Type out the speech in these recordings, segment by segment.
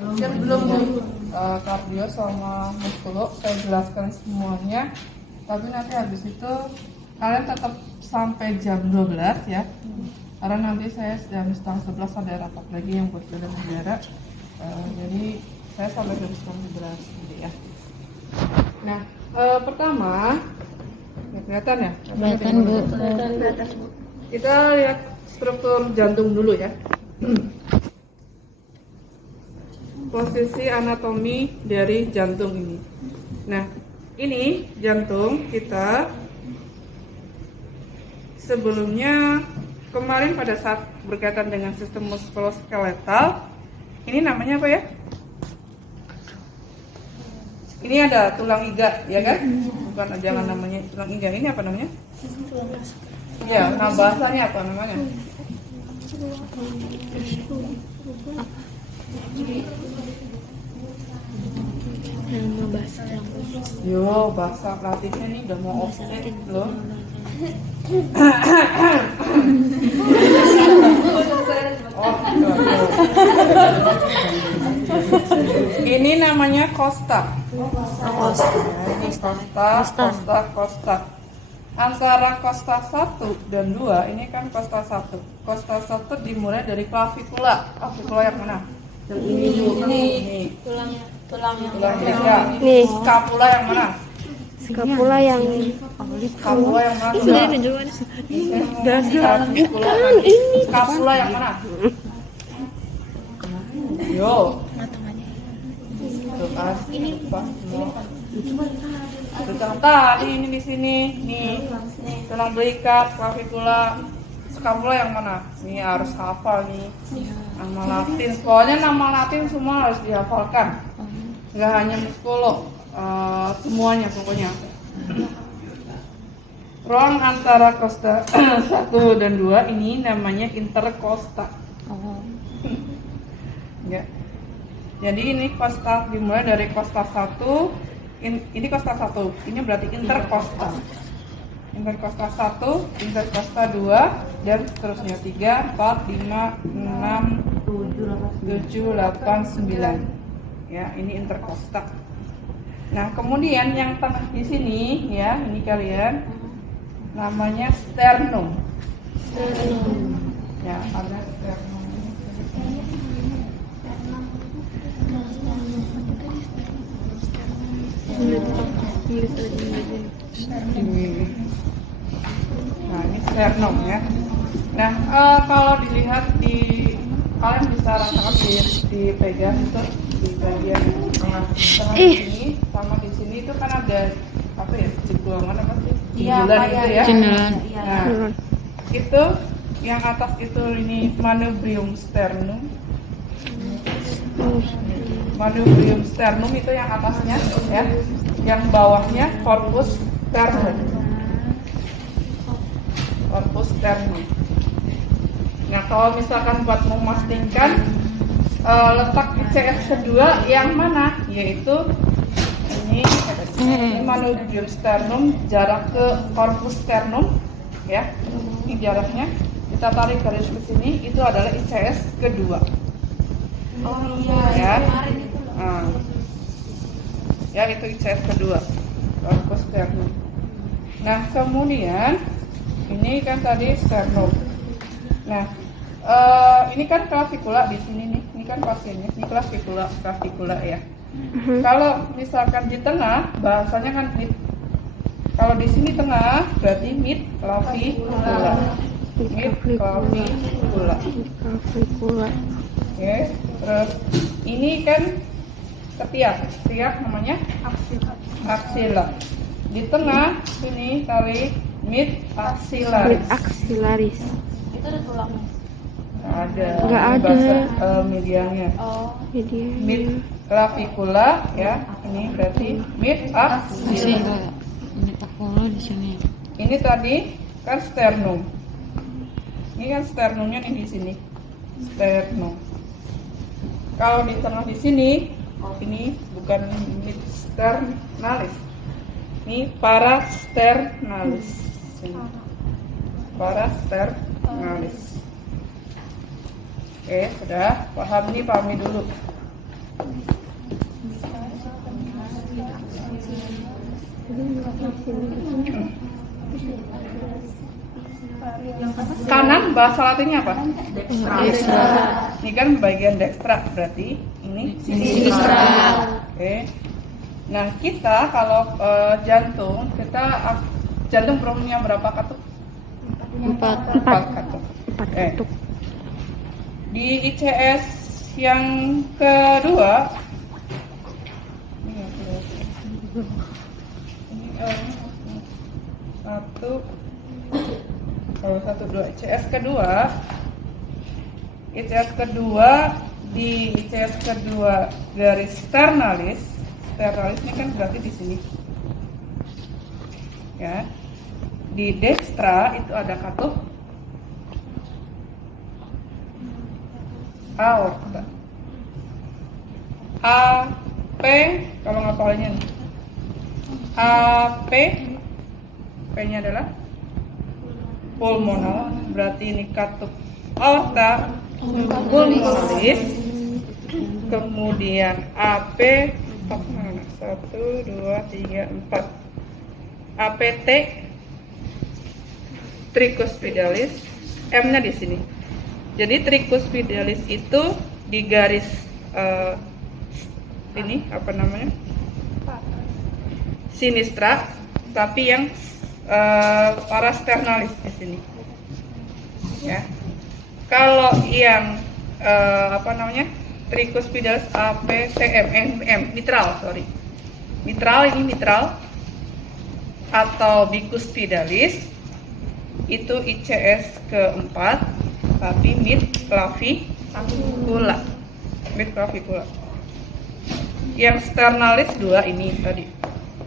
Sebelum kardio sama muskulo saya jelaskan semuanya, tapi nanti habis itu kalian tetap sampai jam 12 ya, karena nanti saya jam setengah 11 ada rapat lagi yang buat bela negara. Jadi saya sampai jam setengah 11 nanti ya. Nah, pertama kelihatan ya? Kelihatan Bu. Kita lihat struktur jantung dulu ya. Posisi anatomi dari jantung ini. Nah, ini jantung kita sebelumnya kemarin pada saat berkaitan dengan sistem muskuloskeletal, ini namanya apa ya? Ini ada tulang iga, ya kan? Bukan, jangan namanya tulang iga. Ini apa namanya? Ya, nah bahasanya apa namanya? Nama bahasa Yo, bahasa kreatifnya nih udah mau offset loh. Oh, ini namanya kosta. Ini kosta. Antara kosta 1 dan 2, ini kan kosta 1. Kosta 1 dimulai dari klavikula. Klavikula yang mana? Yang ini dulu. Ini. Tulang iga. Nih. Skapula yang mana? Skapula yang Skapula yang mana? Skapula yang mana? Yo. Tuh kan. Tadi ini di sini. Nih. Tulang belikat, klavikula. Skapula yang mana? Ini harus hafal nih. Nama Latin. Pokoknya nama Latin semua harus dihafalkan. Nggak hanya muskulo, semuanya pokoknya. Ruang antara kosta 1 dan 2 ini namanya interkosta. Ya. Jadi ini kosta dimulai dari kosta 1, ini kosta 1, ini berarti interkosta. Interkosta 1, interkosta 2, dan seterusnya 3, 4, 5, 6, 7, 8, 9. Ya, ini interkosta. Nah, kemudian yang tengah di sini ya, ini kalian namanya sternum. Ya, ada sternum. Nah, ini sternum ya. Nah, kalau dilihat di kalian bisa rasakan dipegang itu di bagian tengah sini sama di sini itu kan ada apa ya, jeblogan apa sih? Jendelan itu ya. Nah, itu yang atas itu ini manubrium sternum. Manubrium sternum itu yang atasnya ya. Yang bawahnya corpus sternum. Corpus sternum. Nah, kalau misalkan buat memastikan letak ICS kedua yang mana, yaitu ini manubrium sternum, jarak ke corpus sternum ya, ini jaraknya kita tarik garis ke sini, itu adalah ICS kedua. Oh iya ya. Ya, itu ICS kedua, corpus sternum. Nah, kemudian ini kan tadi sternum. Nah, ini kan klavikula di sini nih. Ini kan pasiennya. Ini klavikula ya. Kalau misalkan di tengah, bahasanya kan mid. Kalau di sini tengah, berarti mid klavikula. Mid klavikula. Oke. Terus ini kan ketiak. Ketiak namanya aksila. Di tengah sini tarik mid aksilaris. Itu ada tulangnya? Nggak ada. Medianya. Oh. Mid clavicula ya. Ini berarti mid axilla. Ini takolo di sini. Ini tadi kan sternum. Ini kan sternumnya nih di sini. Sternum. Kalau di tengah di sini, ini bukan mid sternalis. Ini parasternalis. Parasternalis. Oke, sudah paham nih, pahami dulu. Kanan bahasa latinnya apa? Ini kan bagian dextra, berarti ini sinistra. Oke. Nah, kita kalau jantung punya berapa katup? 4 katup. katup. Di ICS yang kedua, ICS kedua di ICS kedua garis sternalis ini kan berarti di sini, ya. Di dextra itu ada katup aorta. AP kalau ngapalinnya nih. AP P-nya adalah pulmonal, berarti ini katup aorta pulmonalis. Kemudian AP 1, 2, 3, 4 APT tricuspidalis, M-nya di sini. Jadi tricuspidalis itu di garis ini apa namanya? Sinistra, tapi yang parasternalis di sini. Ya. Kalau yang apa namanya? Tricuspidalis APTM mitral, mitral ini mitral atau bicuspidalis itu ICS keempat, tapi mid clavicula. Yang sternalis 2 ini tadi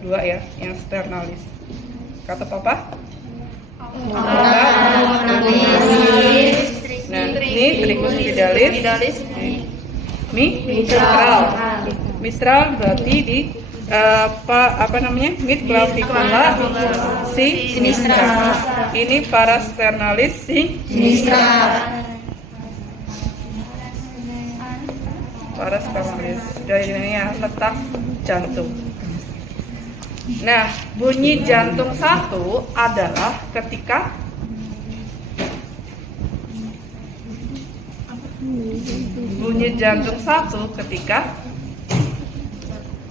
2 ya, yang sternalis. Katup apa? Nah, ini tricuspidalis mitral berarti di apa namanya, mid clavicula sinistra. Ini parasternalis sinistra. Parasternalis dari ini ya, letak jantung. Nah, bunyi jantung 1 adalah ketika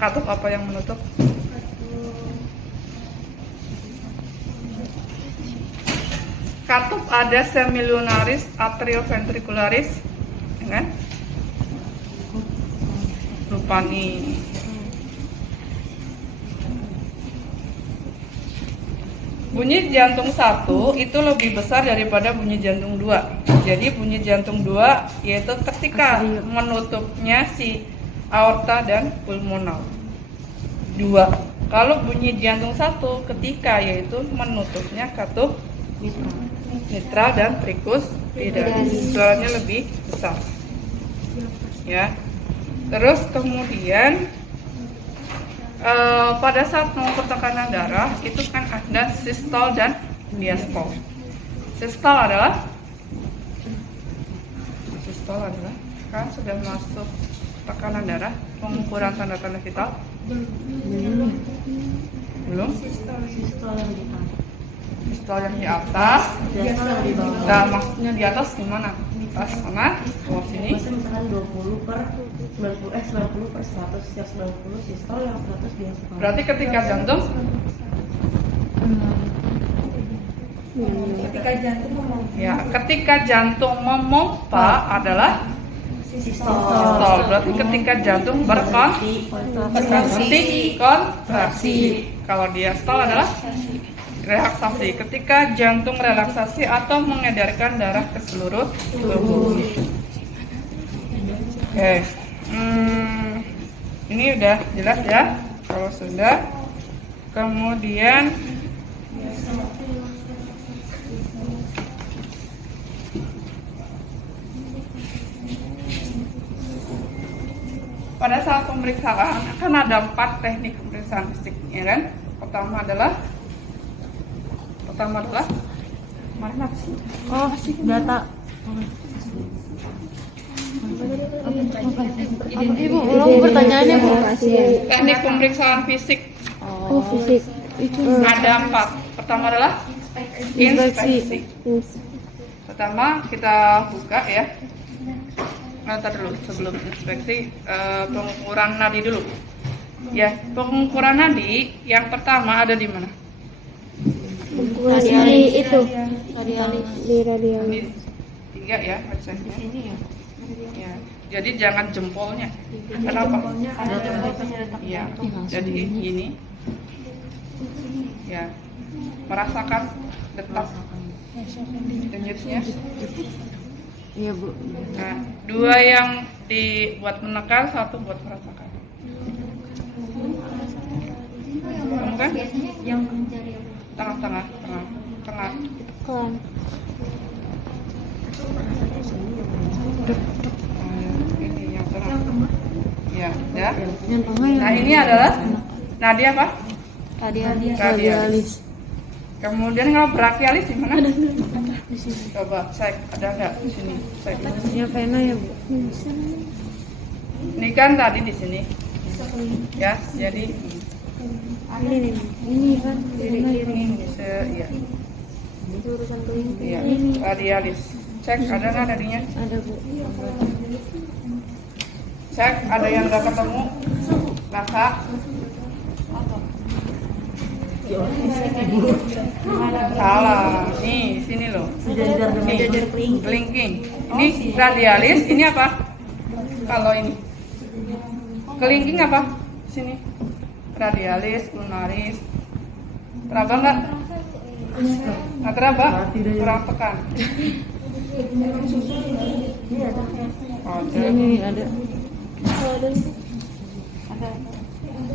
katup apa yang menutup? Katup ada semilunaris, atrioventricularis, ya kan? Lupa nih. Bunyi jantung 1 itu lebih besar daripada bunyi jantung 2. Jadi bunyi jantung 2 yaitu ketika menutupnya si aorta dan pulmonal. 2. Kalau bunyi jantung 1 ketika yaitu menutupnya katup mitral dan tricuspidalis. Suaranya lebih besar. Ya. Terus kemudian pada saat mengukur tekanan darah itu kan ada sistol dan diastol. Sistol adalah kan sudah masuk tekanan darah, pengukuran tanda-tanda vital belum. Sistol yang di atas, nah maksudnya di atas gimana? Pas sana, bawah sini. Misalkan 20 per 90 per 100, setiap 90 sistol, yang 100 diastol. Berarti ketika jantung ketika jantung memompa adalah sistol. Berarti ketika jantung berkontraksi, kontraksi. Kalau diastol adalah relaksasi. Ketika jantung relaksasi atau mengedarkan darah ke seluruh tubuh. Oke. Ini udah jelas ya. Kalau sudah, kemudian pada saat pemeriksaan akan ada 4 teknik pemeriksaan fisik, ya kan? Pertama adalah mana sih? Oh, data. Ibu, ulang pertanyaannya Bu. Teknik pemeriksaan fisik Oh, fisik. ada 4. Pertama adalah inspeksi. Pertama kita buka ya. Ntar dulu sebelum inspeksi pengukuran nadi dulu. Ya, pengukuran nadi yang pertama ada di mana? Radialis itu. Radialis. Di radialis. Ini 3 ya, ceknya. Ya, jadi jangan jempolnya. Kenapa? Ya, jadi ini. Ya, merasakan detak denyutnya. Iya Bu. Nah, 2 yang dibuat menekan, 1 buat merasakan. Kamu kan? Tengah. Kan. Ini yang tengah. Ya, udah. Yang tengah Nah, ini adalah nadi apa? Radialis. Radialis. Kemudian kalau brachialis di mana? Coba cek, ada nggak di sini? Cek. ya vena ya Bu. Ini kan tadi di sini. Ya, jadi Ini kan ini ya. urusan kelingking. Iya, radialis. Cek ada nggak nadinya? Ada Bu. Cek ada yang nggak ketemu. Rasa. Salah. Nih, sini loh. Jajar Kelingking. Ini radialis, ini apa? Kalau ini. Kelingking apa? Sini. Radialis, lunaris. Teraba nggak? Nggak teraba? Kurang tekan. Ada. Ini ada.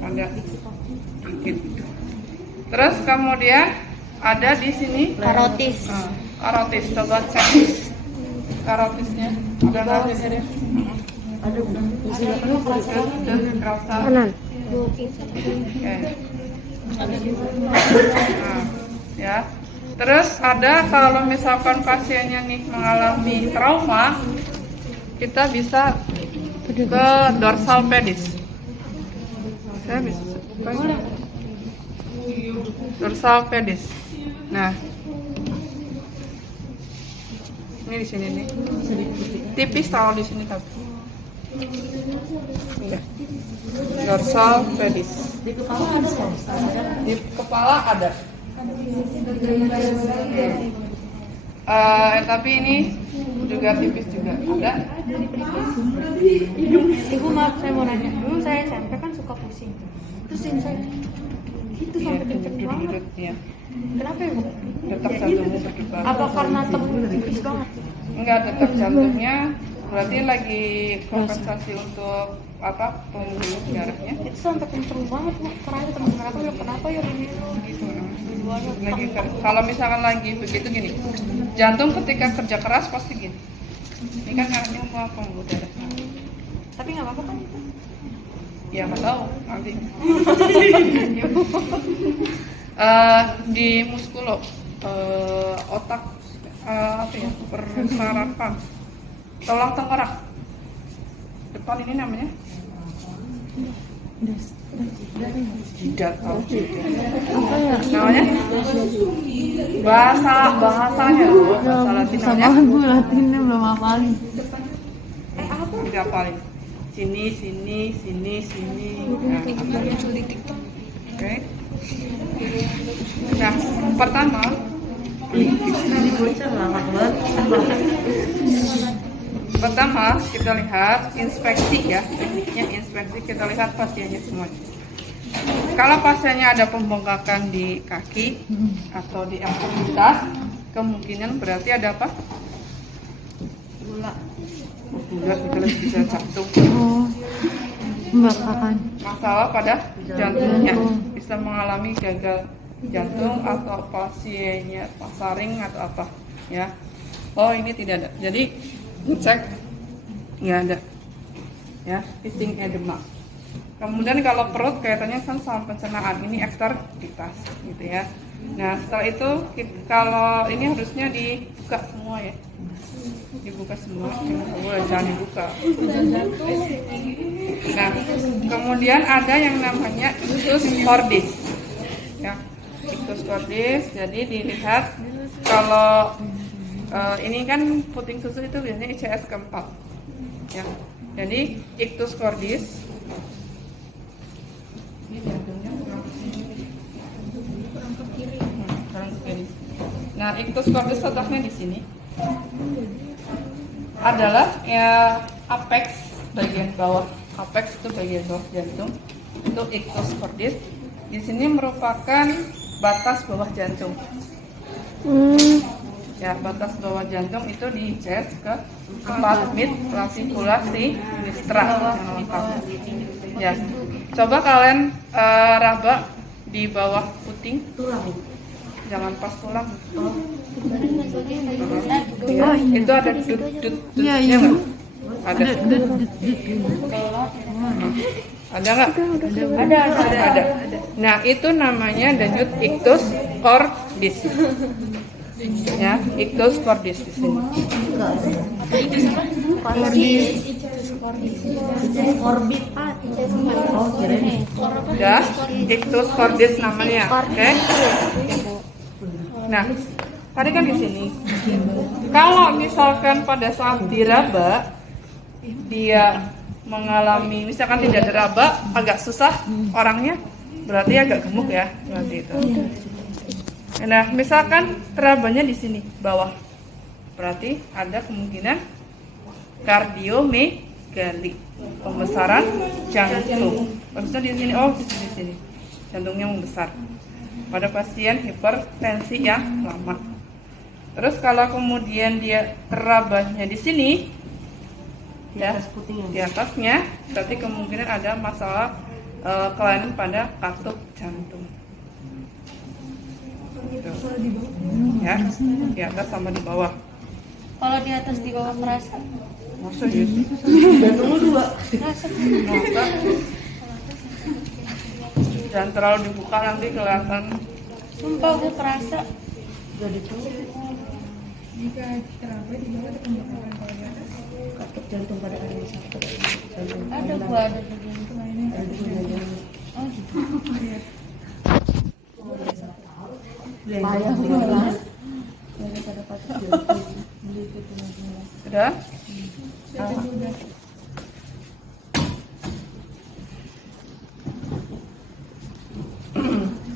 Ada. Dikit. Terus kemudian ada di sini Karotis. karotis. Coba cek karotisnya. Ada nggak di sini? Ada Bu. Kerasa. Kanan. Oke. Nah, ya. Terus ada kalau misalkan pasiennya nih mengalami trauma, kita bisa ke dorsal pedis. Saya bisa. Dorsal pedis. Nah, ini di sini nih. Tipis taruh di sini tapi. Udah. Dorsal pedis. Di kepala ada Bu. Di kepala ada. Tapi ini juga tipis juga ada. Ibu maaf, saya mau nanya. Dulu saya SMP kan suka pusing. Terus ini saya itu Iya, sampai kenceng banget. duduk ya. Kenapa ya Bu? Detak jantungnya berdebar. Apa karena tipis banget? Enggak, detak jantungnya berarti lagi kompensasi untuk apa? Pembuluh darahnya. Itu sampai kenceng banget Bu. Karena teman-teman aku bilang kenapa ya ini Gitu. Lagi kalau misalkan lagi begitu gini, jantung ketika kerja keras pasti gini. Ini kan arahnya mau pembuluh darahnya. Tapi nggak apa-apa kan itu? Ya nggak tahu nanti. Di muskulo otak apa ya persarapan tulang tengkorak depan ini namanya jidat tahu jidat namanya bahasanya bahasa Latin namanya Bu, Latinnya belum hafalin. tidak paling sini nah, oke. Nah, pertama Ini bocah lama banget. pertama kita lihat inspeksi ya, tekniknya inspeksi, kita lihat pasiennya semuanya. Kalau pasiennya ada pembengkakan di kaki atau di ekstremitas, kemungkinan berarti ada apa? Gula juga bisa jantung. Oh. Pembengkakan. Masalah pada jantungnya, bisa mengalami gagal jantung atau pasiennya pasaring atau apa ya. Oh, ini tidak ada. Jadi cek nggak ada ya, pitting edema. Kemudian kalau perut kaitannya kan sama pencernaan, ini eksternitas gitu ya. Nah setelah itu kalau ini harusnya dibuka semua ya, dibuka semua, boleh jangan dibuka. Nah, kemudian ada yang namanya ictus cordis. Ya, ictus cordis. Jadi dilihat kalau ini kan puting susu itu biasanya ICS keempat. Ya, jadi ictus cordis. Ini jantungnya kurang ke kiri. Nah, ictus cordis letaknya di sini. Adalah ya apex bagian bawah. Apex itu bagian bawah jantung. Itu ictus cordis. Di sini merupakan batas bawah jantung. Ya, batas bawah jantung itu di ICS ke 4 mid fasciculasi sinistra. Ya, coba kalian raba di bawah puting, tulang. jangan pas tulang. Oh, Itu ada dut-dut. Iya, Iya iya. nggak? Ada. Ada nggak? Ada. Nah, itu namanya denyut ictus cordis. Ya, ictus cordis di sini. Orbit. Oh, kirain. Ya, ictus cordis namanya. Oke. Nah, tadi kan di sini. Kalau misalkan pada saat diraba dia mengalami misalkan tidak diraba agak susah orangnya, berarti agak gemuk ya, berarti itu. Nah, misalkan terabanya di sini bawah, berarti ada kemungkinan kardiomegali, pembesaran jantung. Maksudnya di sini, oh di sini, jantungnya membesar. Pada pasien hipertensi yang lama. Terus kalau kemudian dia terabanya di sini, Di ya, atas putingnya. di atasnya, berarti kemungkinan ada masalah kelainan pada katup jantung. Gitu. Ya, di atas sama di bawah. Kalau di atas di bawah merasa Masa ya sih? Jantung lu 2. merasa Masa? Jangan terlalu dibuka nanti kelihatan. sumpah gue perasa Jadi tuh Jika teraba di bawah ada pembakaran, kalau di atas katup jantung pada hari ini satu. Jantung. ada gua ada di jantung lainnya. Ada di jantung. Oh gitu. Payah banget. Daripada katup jantung. Sudah?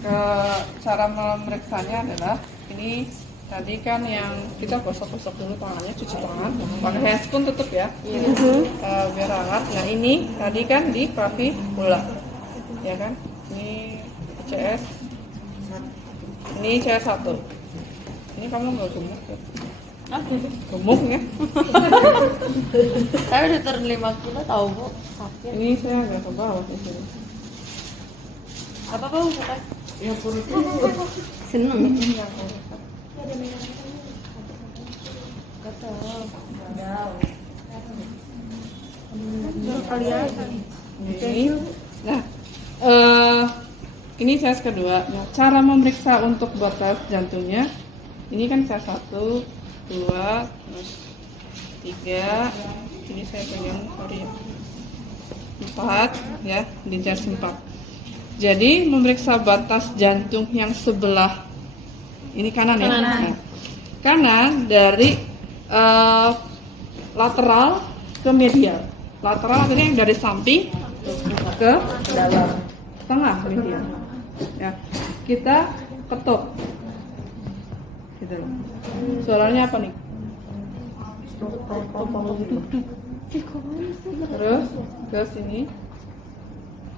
Ke cara memeriksanya adalah ini tadi kan yang kita gosok-gosok dulu tangannya, cuci tangan pakai handscoon tutup ya, biar hangat. Nah ini tadi kan di clavicula, ya kan? Ini CS, ini CS 1. Ini kamu nggak gemuk ya? Oke. Gemuk ya? Saya udah turun 5 kilo tahu bu. Sakit. Ini saya agak ke bawah di sini. Apa bu? Bukan. Ya perut Seneng. ini. Nah, ini CS kedua. Nah, cara memeriksa untuk batas jantungnya, ini kan CS 1, 2, terus 3. Ini saya pegang, sorry ya. 4 ya, di CS 4. Jadi memeriksa batas jantung yang sebelah ini kanan ya. Nah, kanan dari lateral ke medial. Lateral artinya dari samping ke dalam, tengah medial. Ya, kita ketuk. Gitu. Suaranya apa nih? Terus ke sini,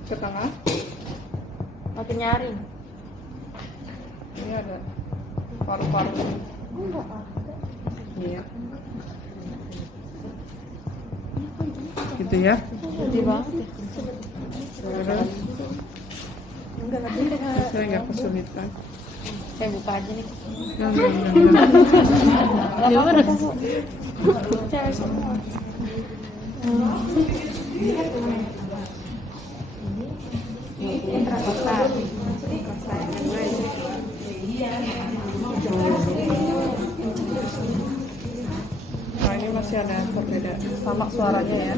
ke tengah. Makin nyaring. Ini ada paru-paru. Iya. Gitu ya. Gede banget ya. Terus saya nggak kesulitan. Saya buka aja nih. Enggak. Cewek semua. Nah, ini sama suaranya ya.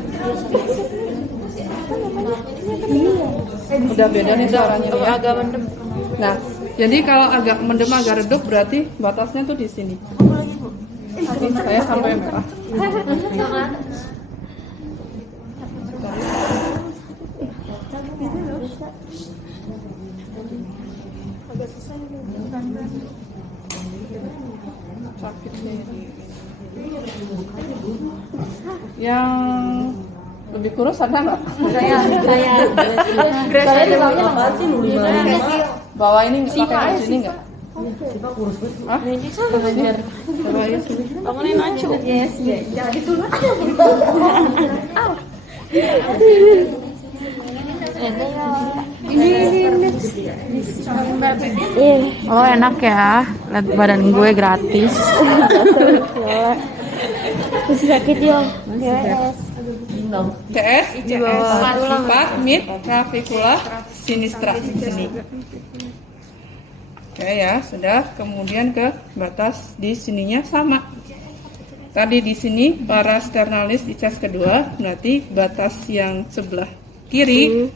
Udah beda nih suaranya nih ya. Agak mendem. Nah, jadi kalau agak mendem agak redup berarti batasnya tuh di sini. Ini saya sampai merah. Sakitnya ini. Yang lebih kurus ada nggak? Saya Saya tahunya apaan sih nulis banget. Bawa ini nggak pakai baju ini nggak? Siapa kurus banget. Hah? Coba aja sini. bangunin aja. Yes, ya. Jangan ditolak. Oh enak ya, lihat badan gue gratis. Masih sakit ya. CS, ICS 4, mid, clavicula, sinistra di sini. Oke ya, sudah. Kemudian ke batas di sininya sama. Tadi di sini parasternalis ICS kedua, berarti batas yang sebelah kiri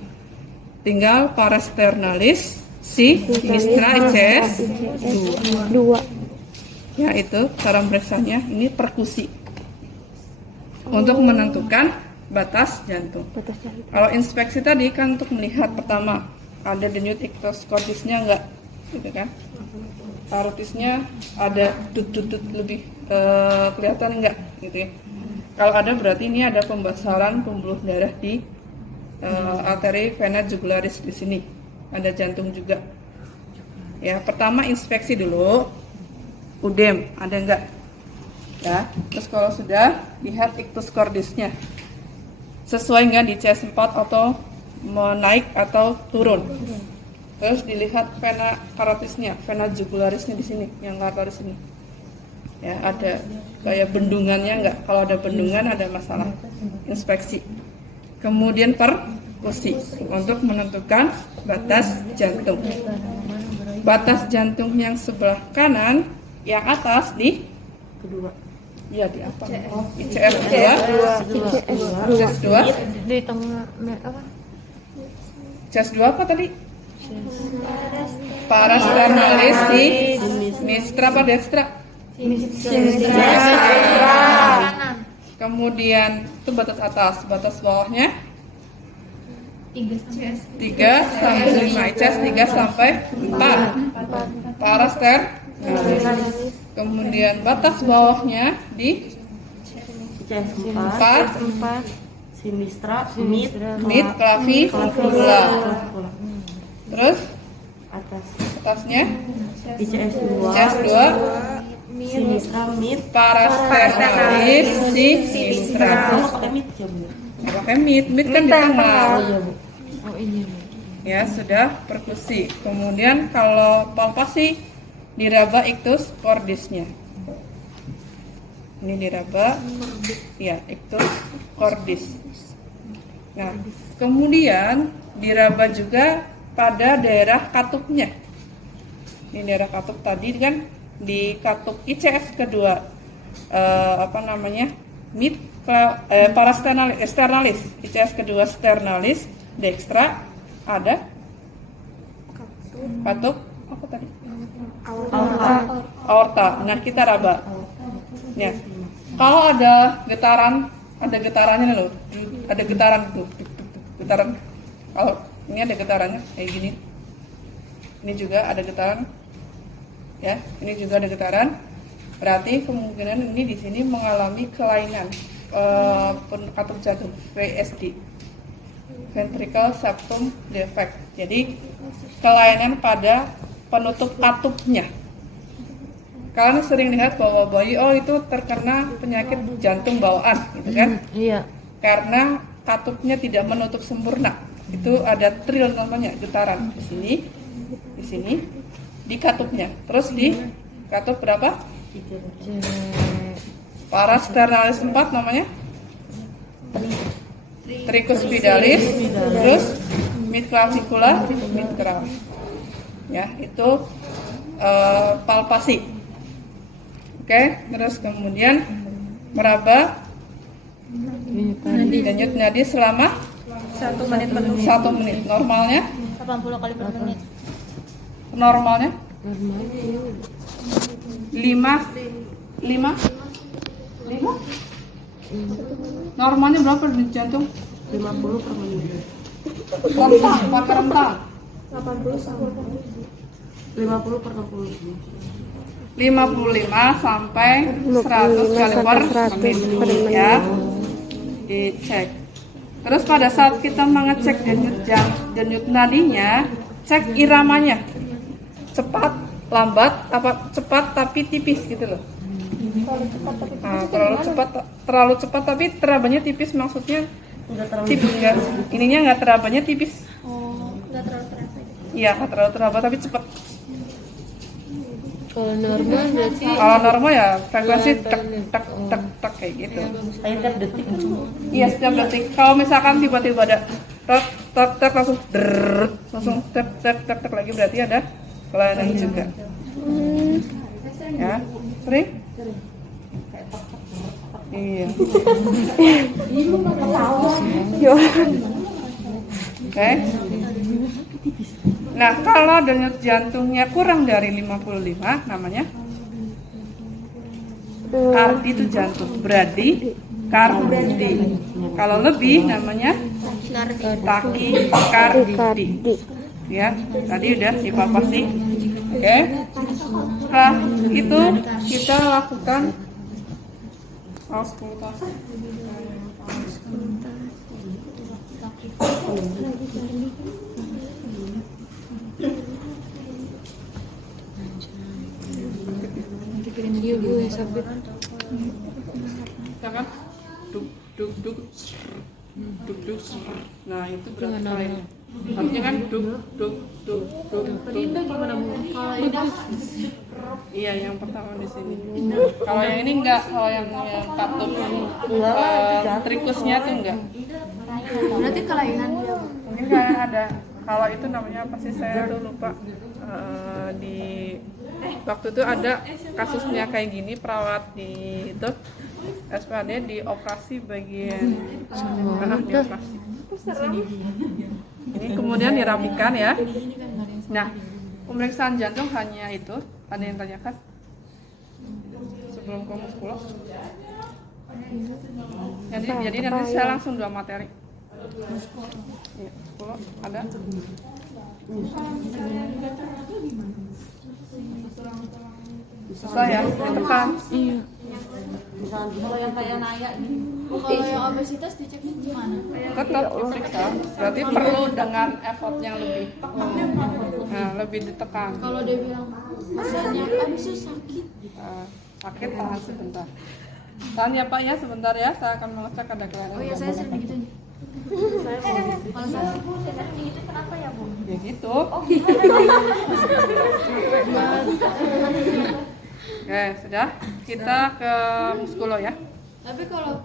tinggal parasternalis sinistra ICS 2. Ya itu cara meriksanya, ini perkusi untuk menentukan batas jantung. Kalau inspeksi tadi kan untuk melihat pertama ada denyut ictus cordisnya enggak, gitu kan? Aortisnya ada dut-dut lebih kelihatan enggak, gitu ya? Kalau ada berarti ini ada pembasaran pembuluh darah di arteri vena jugularis di sini. Ada jantung juga. Ya, pertama inspeksi dulu. Udem ada enggak? Ya, terus kalau sudah lihat ictus cordisnya. Sesuai nggak di CS4 atau menaik atau turun. Terus dilihat vena carotisnya, vena jugularisnya di sini, yang arteris ini. Ya, ada kayak bendungannya nggak? Kalau ada bendungan ada masalah. Inspeksi. Kemudian perkusi untuk menentukan batas jantung. Batas jantung yang sebelah kanan, yang atas di Kedua. ya di apa? ICS 2. ICS 2. Di tengah apa? ICS 2 apa tadi? Parasternalis sinistra apa dextra? Kemudian itu batas atas, batas bawahnya 3 sampai 5, ICS 3 sampai 4. Parasternalis. Kemudian batas bawahnya di ICS 4, sinistra, mid, mid, clavicula. Terus atas. atasnya ICS 2, ICS 2, sinistra, mid, parasternalis sinistra. kalau pakai mid coba. Nggak pakai mid kan di tengah. Oh iya bu. Oh ini. Ya sudah perkusi. Kemudian kalau palpasi diraba ictus cordisnya. Ini diraba, ya ictus cordis. Nah, kemudian diraba juga pada daerah katupnya. Ini daerah katup tadi kan di katup ICS kedua, mid parasternalis, ICS kedua sternalis, dextra ada katup apa tadi? Aorta. Nah, kita raba. Ya. Kalau ada getarannya loh. Ada getaran tuh. Getaran. Kalau ini ada getarannya kayak gini. Ini juga ada getaran. Ya, ini juga ada getaran. Berarti kemungkinan ini di sini mengalami kelainan katup jantung, VSD. Ventricle septum defect. Jadi kelainan pada penutup katupnya. Kalian sering lihat bahwa bayi itu terkena penyakit jantung bawaan, gitu kan? Iya. Karena katupnya tidak menutup sempurna. Itu ada trill namanya, getaran di sini, di katupnya. Terus di katup berapa? Parasternalis 4 namanya? Tricuspidalis, terus mid clavicula, mid clav. Ya, itu palpasi. Oke, terus kemudian meraba Denyut nadi selama 1 menit penuh. 1 menit. Normalnya? 80 kali per menit. Normalnya? Normal. 5 Normalnya berapa denyut jantung? 50 per menit. Rentang, pakai rentang. 50 per 60. 55 sampai 100 kali per menit ya. Dicek. Terus pada saat kita mengecek denyut nadinya, cek iramanya. Cepat, lambat, apa cepat tapi tipis gitu loh. Nah, terlalu cepat tapi terabanya tipis, maksudnya tipis enggak? Ininya enggak terabanya tipis. Oh, enggak terlalu terasa. Iya, enggak terlalu teraba tapi cepat. Kalau normal berarti Kalau normal ya frekuensi tek tek tek tek kayak gitu. kayak tiap detik. Iya, setiap detik. Kalau misalkan tiba-tiba ada tek tek tek langsung tek tek tek tek lagi, berarti ada kelainan juga. Ya, sering? Iya. Oke. Nah, kalau denyut jantungnya kurang dari 55 namanya kardi, itu jantung. Berarti kardi. Kalau lebih namanya takikardi. Ya, tadi udah dipapasi. Oke. Setelah itu kita lakukan auskultasi. Kirim dia Bu ya sabit. Jangan duk duk duk duk duk. Nah, itu berarti lainnya. Artinya kan duk duk duk duk. Rinda gimana Bu? Kalau ini Iya, yang pertama di sini. Kalau yang ini enggak, kalau yang katup trikusnya tuh enggak. berarti kelainan dia Bu. Mungkin kayak ada. Kalau itu namanya apa sih, saya tuh lupa. Di waktu itu ada kasusnya kayak gini, perawat di itu SPD dioperasi bagian dioperasi. Ini kemudian dirapikan ya. Nah, pemeriksaan jantung hanya itu. Ada yang tanyakan sebelum ke muskulo? Jadi nanti saya langsung 2 materi. Ya, muskulo ada. Susah ya, ditekan. Iya. Kalau yang kayak Naya ini. Kalau yang obesitas diceknya gimana? Tetap diperiksa, berarti perlu dengan effort yang lebih. Nah, lebih ditekan. Kalau dia bilang hasilnya aduh sakit. Sakit, tahan sebentar. Tahan ya Pak ya, sebentar ya, saya akan mengecek ada kelainan. Oh iya, saya sering begitu. Kalau saya sering begitu kenapa ya Bu? Ya gitu. Oke, sudah. Kita ke muskulo ya. Tapi kalau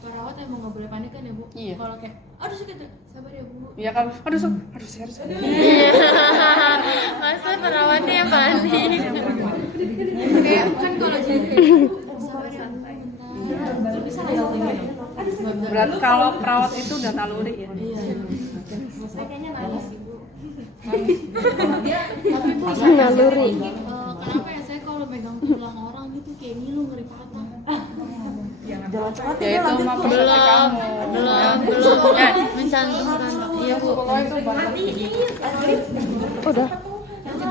perawat emang nggak boleh panik kan ya Bu? Iya. Kalau kayak aduh sakit, sabar ya Bu. Iya kan, aduh saya harus. Masa perawatnya yang panik? Kayak kan kalau jadi sabar ya Bu. Berarti kalau perawat itu udah naluri ya. Saya kayaknya nangis sih Bu. Naluri. Kenapa ya saya kalau megang tulang orang gitu kayak ngilu ngeri patah. Ya itu mah persepsi kamu. Belum mencantumkan. Iya Bu. Udah.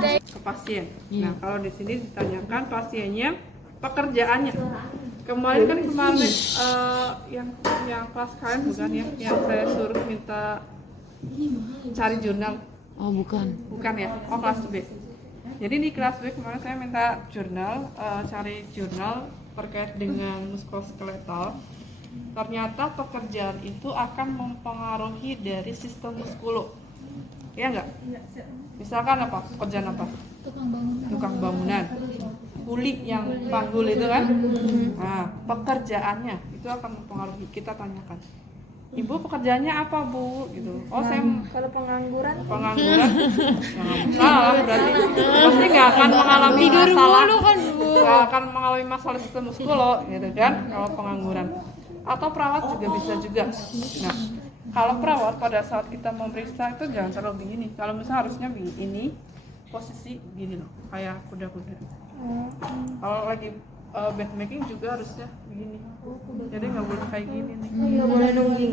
Ke pasien. Nah, kalau di sini ditanyakan pasiennya pekerjaannya. Kemarin yang kelas kalian bukan ya, yang saya suruh minta cari jurnal. Oh, bukan. Bukan ya? Oh, kelas B. Jadi di kelas B kemarin saya minta jurnal, cari jurnal terkait dengan muskuloskeletal. Ternyata pekerjaan itu akan mempengaruhi dari sistem muskulo. Iya enggak? Misalkan apa? Pekerjaan apa? Tukang bangunan. Kuli yang panggul itu kan? Nah, pekerjaannya itu akan mempengaruhi. Kita tanyakan, Ibu pekerjaannya apa Bu? Gitu. Oh saya Kalau pengangguran salah, berarti pasti nggak akan mengalami masalah, kan Bu. nggak akan mengalami masalah sistem muskulo, gitu kan? Kalau pengangguran, atau perawat juga bisa juga. Nah, kalau perawat pada saat kita memeriksa itu jangan terlalu begini. Kalau misalnya harusnya begini, ini posisi gini loh, kayak kuda-kuda. Kalau lagi bed making juga harusnya begini. Jadi nggak boleh kayak gini nih. Nggak boleh nungging.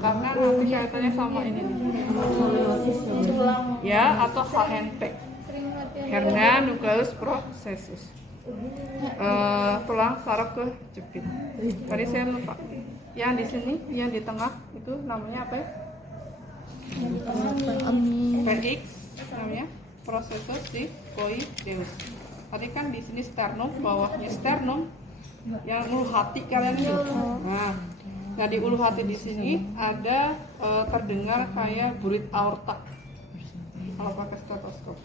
Karena nanti kaitannya sama ini nih. Ya, atau HNP. Hernia nucleus processus. Tulang saraf kejepit. Tadi saya lupa. Yang di sini, yang di tengah itu namanya apa ya? PX namanya processus sigmoideus. Tadi kan di sini sternum, bawahnya sternum, yang ulu hati kalian itu. Nah di ulu hati di sini ada terdengar kayak burit aorta kalau pakai stetoskop.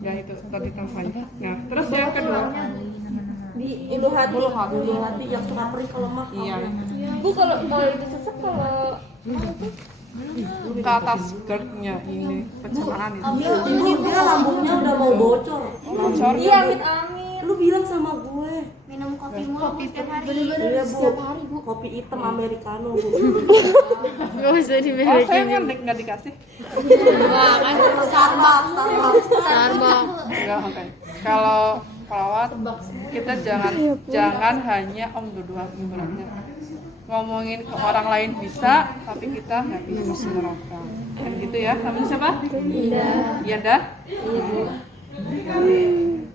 Ya itu tadi tampaknya. Nah terus yang kedua Di ulu hati. Ulu hati. Ulu hati yang suka perih kalau lemah. iya Bu kalau itu sesek kalau ke atas GERD-nya ini pencernaan itu. Ini dia lambungnya udah mau bocor. Bocor. iya amit-amit. Lu bilang sama gue. Minum kopi mulu setiap hari. Iya bu. Kopi hitam americano bu. Gak usah Oh diberekin. saya kan nggak dikasih. Wah kan Starbucks. Starbucks. Enggak, oke. Kalau perawat kita jangan hanya om duduk ibaratnya ngomongin ke orang lain bisa, tapi kita nggak bisa menerapkan. Kan gitu ya. Namanya siapa? Iya dah.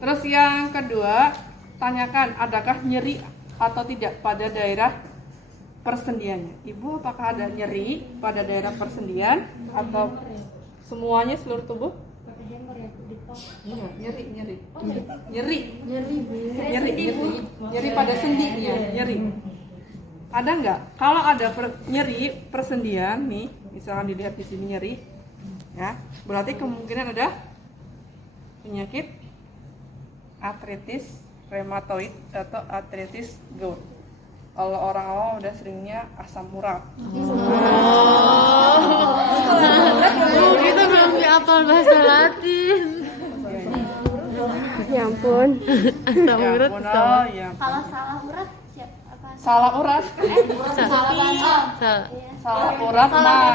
Terus yang kedua, tanyakan adakah nyeri atau tidak pada daerah persendiannya. Ibu apakah ada nyeri pada daerah persendian atau semuanya seluruh tubuh? Iya, nyeri pada sendinya, nyeri. Ada nggak? Kalau ada nyeri persendian nih, misalkan dilihat di sini nyeri, ya, berarti kemungkinan ada penyakit artritis rheumatoid atau artritis gout. Kalau orang awam udah seringnya asam urat. Bu, kita belum hafal bahasa Latin. Ya ampun. Asam Ya, urat ampun, sama. oh, ya. Kalau salah urat apa? Salah urat, Salah. salah urat mah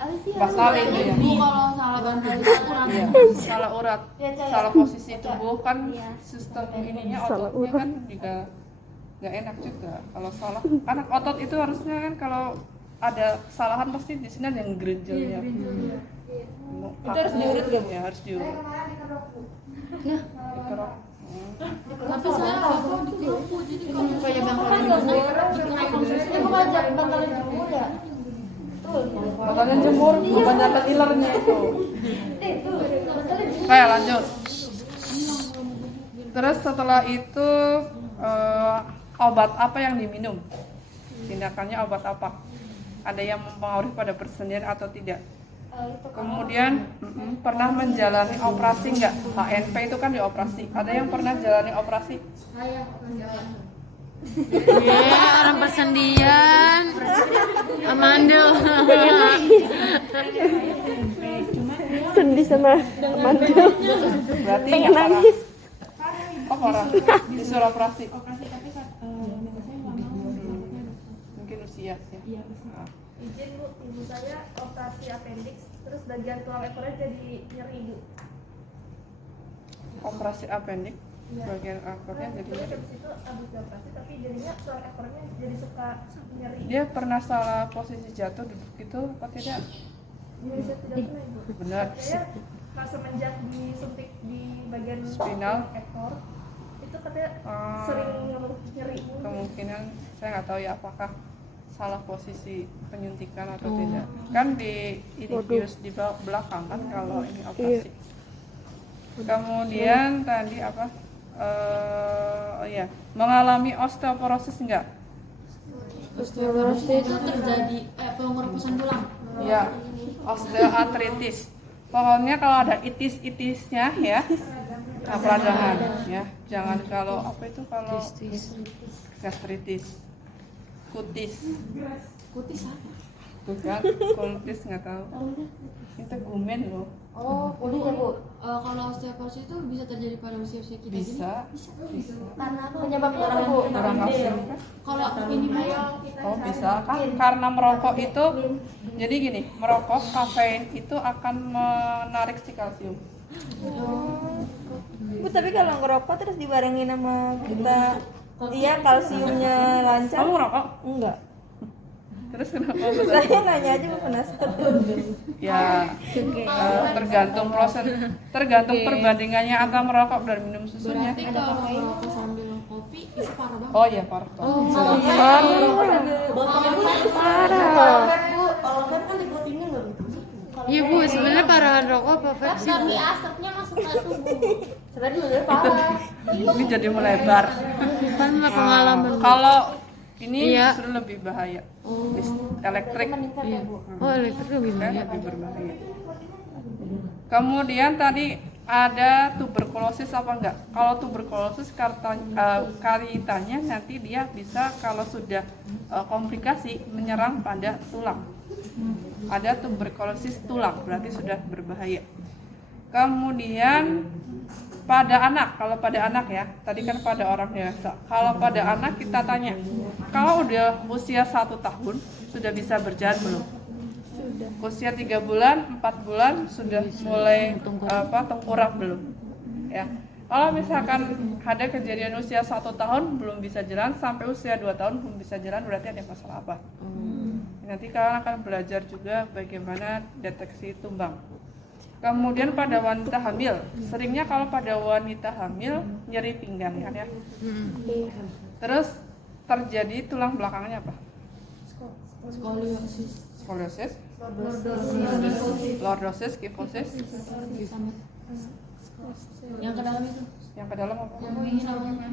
Apa sih? basalin itu ya. Kalau salah bantal urat. Iya, salah urat, salah posisi tubuh kan sistem ininya ototnya kan juga nggak enak juga. Kalau salah, karena otot itu harusnya kan kalau ada kesalahan pasti di sini ada yang gerenjelnya. Itu harus diurut gak? Ya harus diurut. Dikerok. Tapi saya waktu di kerupu jadi kalau kayak bantalan jemur ya. Makanya jemur bukan jatah ilernya itu. Kayak lanjut. Terus setelah itu obat apa yang diminum? Tindakannya obat apa? Ada yang mempengaruhi pada persendian atau tidak? Kemudian pernah menjalani operasi nggak? HNP itu kan dioperasi. Ada yang pernah jalani operasi? Orang persendian. Amando. Sedih sama mantu. Berarti nggak parah. Oh parah. Disuruh operasi. Mungkin usia ya. Izin Bu, ibu saya operasi appendix, terus bagian tulang ekornya jadi nyeri Bu. Operasi appendix, bagian ekornya jadi Terus nyeri. habis itu habis operasi tapi jadinya tulang ekornya jadi suka nyeri. Dia pernah salah posisi jatuh duduk itu apa tidak? Saya tidak pernah Ibu. Benar. Saya pas semenjak disuntik di bagian Spinal. ekor itu katanya Ah. sering nyeri. Kemungkinan saya nggak tahu ya apakah salah posisi penyuntikan atau tidak. Kan di views di belakang kan kalau ini operasi. Kemudian tadi apa? Oh iya, mengalami osteoporosis enggak? Itu terjadi pengorosan tulang. Ya, osteoartritis. Pokoknya kalau ada itis-itisnya ya, nah, peradangan ya. Jangan kalau apa itu kalau gastritis, kutis. Kutis apa? Tuh kan, kultis nggak tahu. Itu gumen loh. Oh, boleh ya Bu. Kalau osteoporosis itu bisa terjadi pada usia-usia kita gini? Bisa. Karena apa? Penyebabnya apa Bu? Kurang kalsium kan? Kalau ini Bu, Oh bisa kan? Karena merokok itu, jadi gini, merokok kafein itu akan menarik si kalsium. Bu, tapi kalau ngerokok terus dibarengin sama kita, iya kalsiumnya lancar? Kamu merokok? Enggak. Terus kenapa? Saya nanya aja Bu, penasaran. Ya tergantung perbandingannya antara merokok dan minum susunya. berarti kalau merokok sambil kopi itu parah banget. Oh iya parah. Kalau vape kan nikotinnya nggak gitu. Iya Bu, sebenarnya parahan rokok apa vape sih? Tapi asapnya masuk ke tubuh. Sebenarnya parah. Ini jadi melebar. Kan pengalaman. Kalau ini Iya. justru lebih bahaya. Elektrik Iya. Oh, elektrik lebih banyak. lebih berbahaya. Kemudian tadi ada tuberkulosis apa enggak? Kalau tuberkulosis kaitannya nanti dia bisa kalau sudah komplikasi menyerang pada tulang. Ada tuberkulosis tulang, berarti sudah berbahaya. Kemudian pada anak, kalau pada anak ya, tadi kan pada orang dewasa. Kalau pada anak kita tanya, kalau udah usia 1 tahun sudah bisa berjalan belum? Usia 3 bulan, 4 bulan sudah mulai tengkurap belum? Ya. Kalau misalkan ada kejadian usia 1 tahun belum bisa jalan sampai usia 2 tahun belum bisa jalan, berarti ada masalah apa? Nanti kalian akan belajar juga bagaimana deteksi tumbang. Kemudian pada wanita hamil, seringnya kalau pada wanita hamil nyeri pinggang kan ya. Terus terjadi tulang belakangnya apa? Skoliosis, lordosis, kifosis. Yang ke dalam itu. Yang ke dalam apa? Yang ini namanya.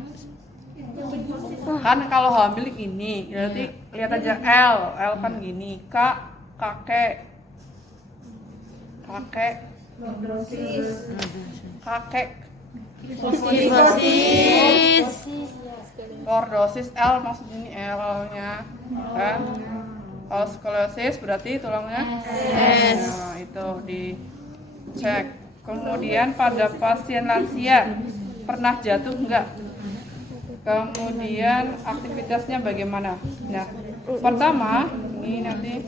Kan kalau hamil gini, berarti lihat aja L kan gini, kakek, Kifosis. lordosis L maksudnya ini L-nya kan. Kalau skoliosis berarti tulangnya S. Nah, itu dicek. Kemudian pada pasien lansia pernah jatuh enggak? Kemudian aktivitasnya bagaimana? Nah, pertama ini nanti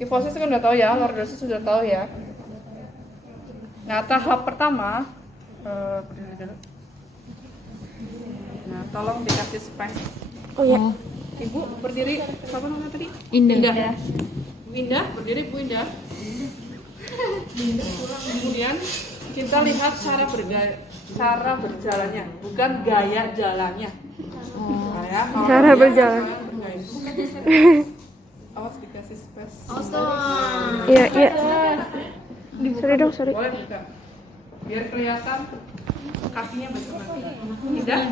kifosis kan udah tahu ya, lordosis sudah tahu ya. Nah, tahap pertama berdiri dulu. Nah, tolong dikasih space. Oh ya. Ibu berdiri, siapa namanya tadi? Indah. Bu Indah, berdiri Bu Indah. Kemudian kita lihat cara berjalannya, bukan gaya jalannya. Nah, ya, kalau Cara dia berjalan. Awas dikasih space. Iya, iya. Sorry dong, sorry. Boleh buka. Biar kelihatan kakinya bersama. Indah.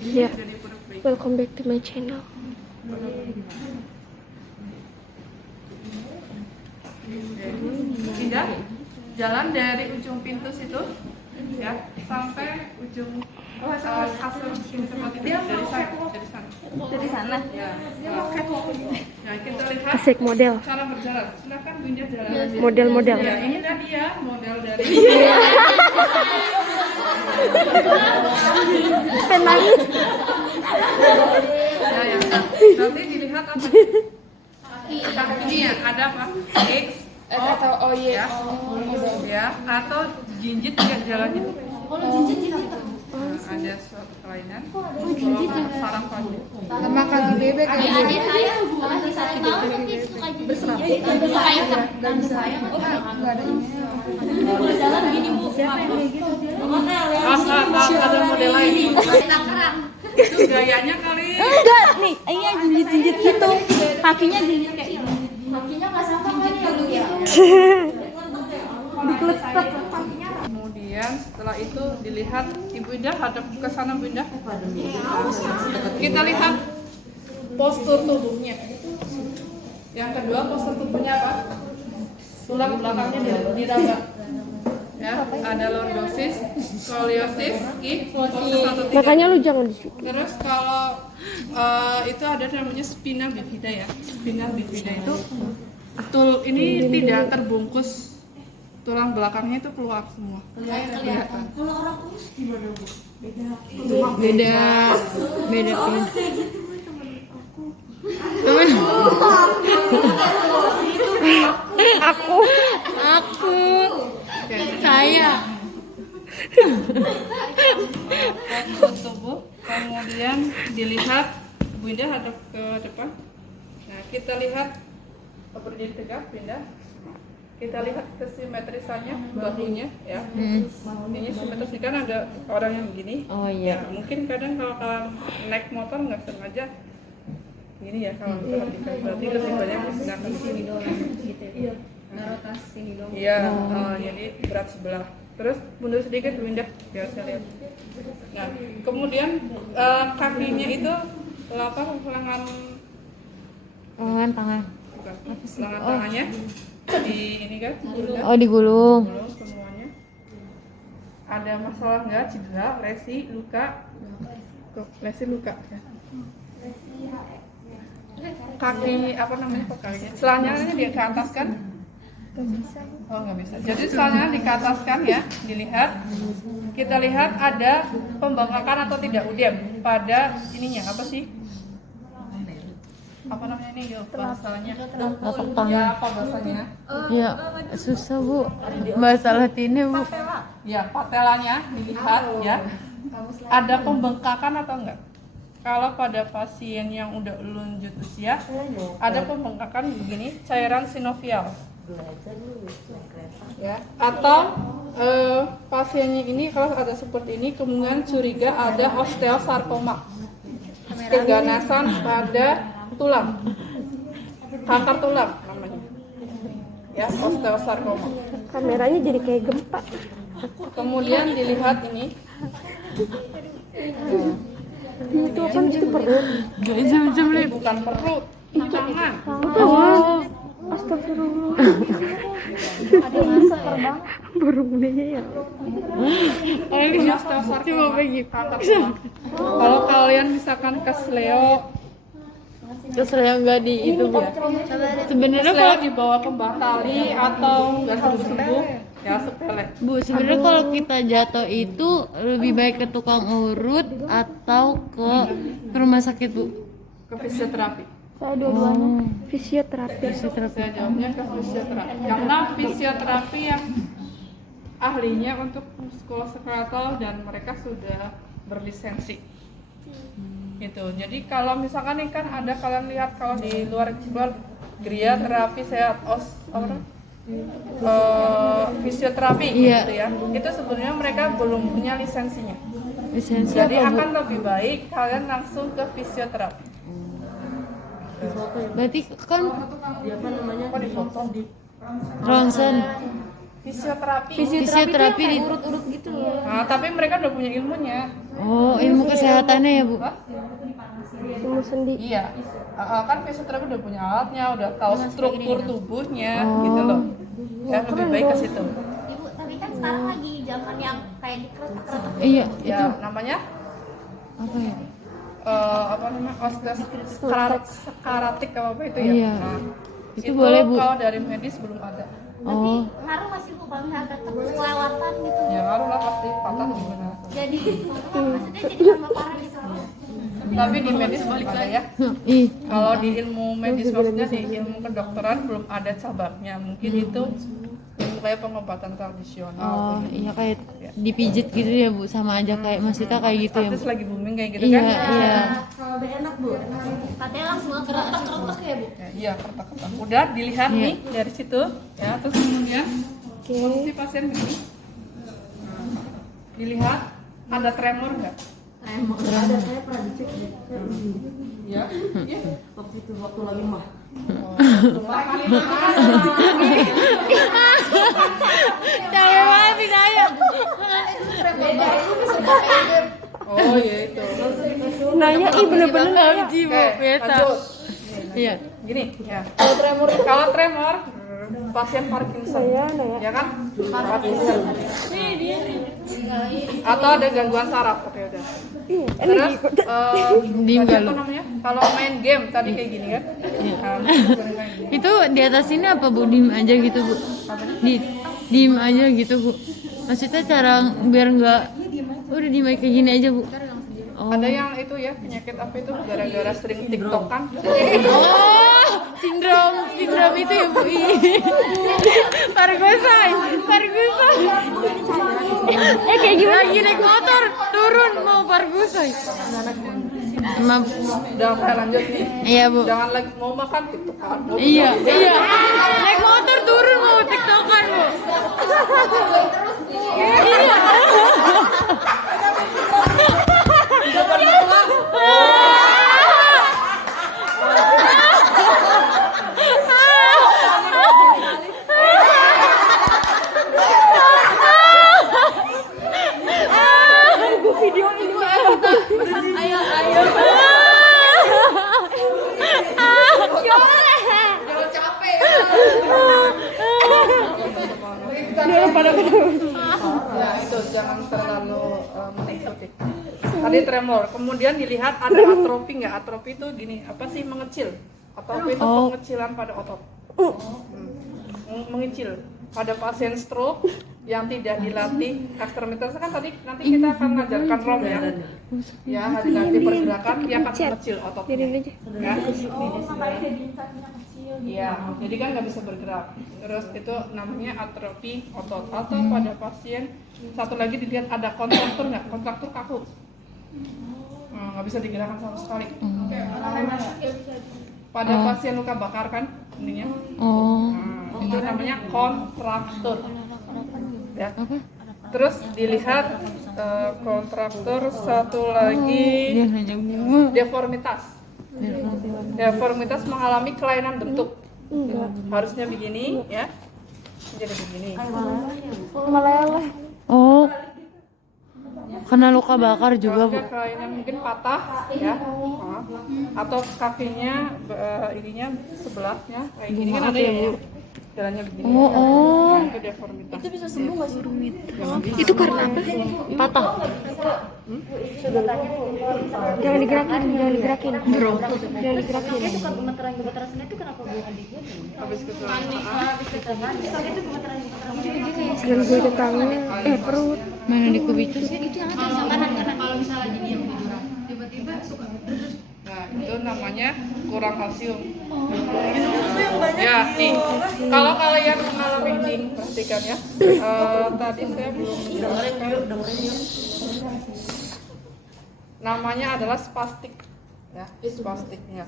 Iya. Jadi produk baik. Welcome back to my channel. Indah, jalan dari ujung pintu situ ya sampai ujung kasur pintu dari sana. Ya. Nah, kita lihat Asik model. cara berjalan. Silakan Bu Indah jalan. Model-model. Ya, ini tadi ya model dari Penangis. ya. Nanti dilihat apa? Kakinya ada apa? X atau Y ya atau jinjit juga jalannya. Ada suatu kelainan. Sarang kaki. Sama kaki bebek kayak gitu. Adik saya masih 1 tahun tapi suka jadi Enggak ada ini. jalan gini Bu. Ada model lain. Itu gayanya kali. Enggak, nih, iya jinjit-jinjit gitu. Kakinya jinjit kayak ini. Kakinya nggak sama kan ya Bu ya? Kemudian setelah itu dilihat Ibu Indah hadap ke sana Bu Indah. Kita lihat postur tubuhnya. Yang kedua postur tubuhnya apa? Tulang belakangnya diraba. ya, ada lordosis, skoliosis, kifosis 1, 3. Makanya lu jangan di situ. Terus kalau itu ada namanya spina bifida ya. Spina bifida itu ini tidak terbungkus, tulang belakangnya itu keluar semua. Kelihatan. Kalau orang kurus gimana Bu? Beda. Beda Soalnya tuh. kayak gitu Bu, temen aku. Aku saya Postur tubuh, kemudian dilihat Bu Indah hadap ke depan. Nah, kita lihat berdiri tegak, pindah. Kita lihat kesimetrisannya bahunya ya. Ini simetris kan ada orang yang begini. Oh Ya, iya. mungkin kadang kalau kalian naik motor nggak sengaja gini ya kalau perhatikan, berarti lebih banyak menggunakan sini doang gitu ya. Naruh tas sini dong. Iya, jadi berat sebelah. Terus mundur sedikit, pindah, biar saya lihat. Nah, kemudian kakinya itu lengan Lengan tangan. bukan, lengan tangannya di ini kan, digulung, Oh digulung. gulung semuanya. Ada masalah nggak? Cedera, lesi, luka? Tuh, lesi, luka. Ya. Kaki apa namanya kok kakinya? Selanjutnya dia ke atas kan? Oh nggak bisa. Jadi soalnya dikataskan ya, dilihat. Kita lihat ada pembengkakan atau tidak udem pada ininya apa sih? Apa namanya ini ya bahasanya? Telapak tangan. Ya apa bahasanya? Ya susah Bu. Bahasa Latinnya Bu. Ya patelanya dilihat ya. Ada pembengkakan atau enggak? Kalau pada pasien yang udah lanjut usia, ada pembengkakan begini, cairan sinovial. Ya, atau pasiennya ini kalau ada seperti ini kemungkinan curiga ada osteosarkoma, keganasan pada tulang, kanker tulang namanya, ya osteosarkoma. Kameranya jadi kayak gempa. Kemudian dilihat ini, Itu apa itu perut? ini bukan perut, tangan. Oh. Astagfirullah. Burung dia. Ini osteosarkoma, kanker tulang. Kalau kalian misalkan kesleo, Terus yang enggak di itu Bu. Sebenarnya kesleo kalau dibawa ke Bali atau nggak sembuh, ya sepele. Bu, sebenarnya kalau kita jatuh itu lebih baik ke tukang urut atau ke rumah sakit Bu? Ke fisioterapi. Saya dua-duanya fisioterapi. Saya jawabnya ke fisioterapi karena fisioterapi yang ahlinya untuk muskuloskeletal dan mereka sudah berlisensi gitu. Jadi kalau misalkan nih kan ada kalian lihat kalau di luar gria terapi sehat fisioterapi Iya. gitu ya, itu sebenarnya mereka belum punya lisensinya. Lisensi Jadi apa Bu? akan lebih baik kalian langsung ke fisioterapi. Berarti kan Apa namanya? Kok difoto? ronsen. Fisioterapi. Fisioterapi di Urut-urut gitu. Nah, tapi mereka udah punya ilmunya. Oh, ilmu kesehatannya ya Bu. Hah? Ilmu sendi. Iya. Kan fisioterapi udah punya alatnya, udah tahu struktur tubuhnya gitu loh. Ya lebih baik ke situ. Ibu, tapi kan sekarang lagi zaman yang kayak dikeretak-keretak. Iya, Ya, namanya apa ya? apa namanya? Osteosklerotik apa itu ya? Iya. Nah, Itu boleh, Bu. Kalau dari medis belum ada. Oh, Ngaruh masih Bu kalau misalnya kelewatan gitu. Ya ngaruh lah pasti patah gimana. Jadi maksudnya jadi tambah parah gitu. Tapi di medis belum ada ya. ih, Kalau di ilmu medis maksudnya di ilmu kedokteran belum ada cabangnya. Mungkin itu ilmu kayak pengobatan tradisional. oh iya kayak dipijit gitu ya Bu, sama aja kayak maksudnya kayak gitu ya Bu. Artis lagi booming kayak gitu Iya, kan? iya. Kalau udah enak Bu. Katanya langsung keretak-keretak ya Bu. Ya, iya, kertas-kertas. Udah dilihat Iya. nih dari situ, ya. Terus kemudian posisi pasien begini. Dilihat ada tremor nggak? Ada, saya pernah dicek deh. Ya. Iya. Waktu itu waktu lagi mah. Saya mati saya. Oh iya itu. Nanya ih bener-bener nanya. Ji Bu, Oke, beta. lanjut. Iya. Gini, ya. Kalau tremor pasien Parkinson, Naya. ya kan? Parkinson. Atau ada gangguan saraf, oke udah. Iya, Terus Diem tadi gak apa lu? namanya? Kalau main game tadi kayak gini kan? Itu di atas ini apa Bu? Diem aja gitu Bu? Diem aja gitu Bu? Maksudnya cara biar nggak udah diem aja kayak gini aja Bu? Oh. Ada yang itu ya penyakit apa itu gara-gara sering tiktokan. Oh, sindrom itu ya Bu. Pargosai. kayak gimana? Lagi naik motor, turun mau pargosai. Maaf. Udah mulai lanjut nih. Iya Bu. Jangan lagi mau makan tiktokan. Iya. Naik motor turun mau tiktokan Bu. Iya. Ya itu jangan terlalu mengikuti. Tadi tremor, kemudian dilihat ada atrofi nggak? Atrofi itu gini, apa sih mengecil? Atrofi itu pengecilan pada otot. Mengecil. Pada pasien stroke yang tidak dilatih ekstremitas kan tadi nanti kita akan mengajarkan ROM ya. Ya, nanti pergerakan dia akan mengecil ototnya. Ya. Iya, jadi kan nggak bisa bergerak. Terus itu namanya atrofi otot. Atau pada pasien satu lagi dilihat ada kontraktur nggak? Kontraktur kaku. Nggak bisa digerakkan sama sekali. Pada pasien luka bakar kan ininya. Itu namanya kontraktur. Ya. Terus dilihat kontraktur satu lagi deformitas. Deformitas mengalami kelainan bentuk. Harusnya begini ya. Jadi begini. Meleleh. Oh. Kena luka bakar juga Bu. Harusnya kelainan mungkin patah ya. Atau kakinya ininya sebelahnya kayak gini kan ada ya. Jalannya begini. Nah, itu deformitas. Itu bisa sembuh nggak sih? Itu karena apa? Patah. Jangan digerakin. Bro. Jangan digerakin. Habis kecelakaan. Dan gue ke tangan, perut. Mana di kubitus? Kalau misalnya lagi diem tiduran, tiba-tiba suka Nah, itu namanya kurang kalsium. Ya, nih. Kalau kalian mengalami ini, perhatikan ya. Tadi saya belum menjelaskan. Namanya adalah spastik. Ya, spastiknya.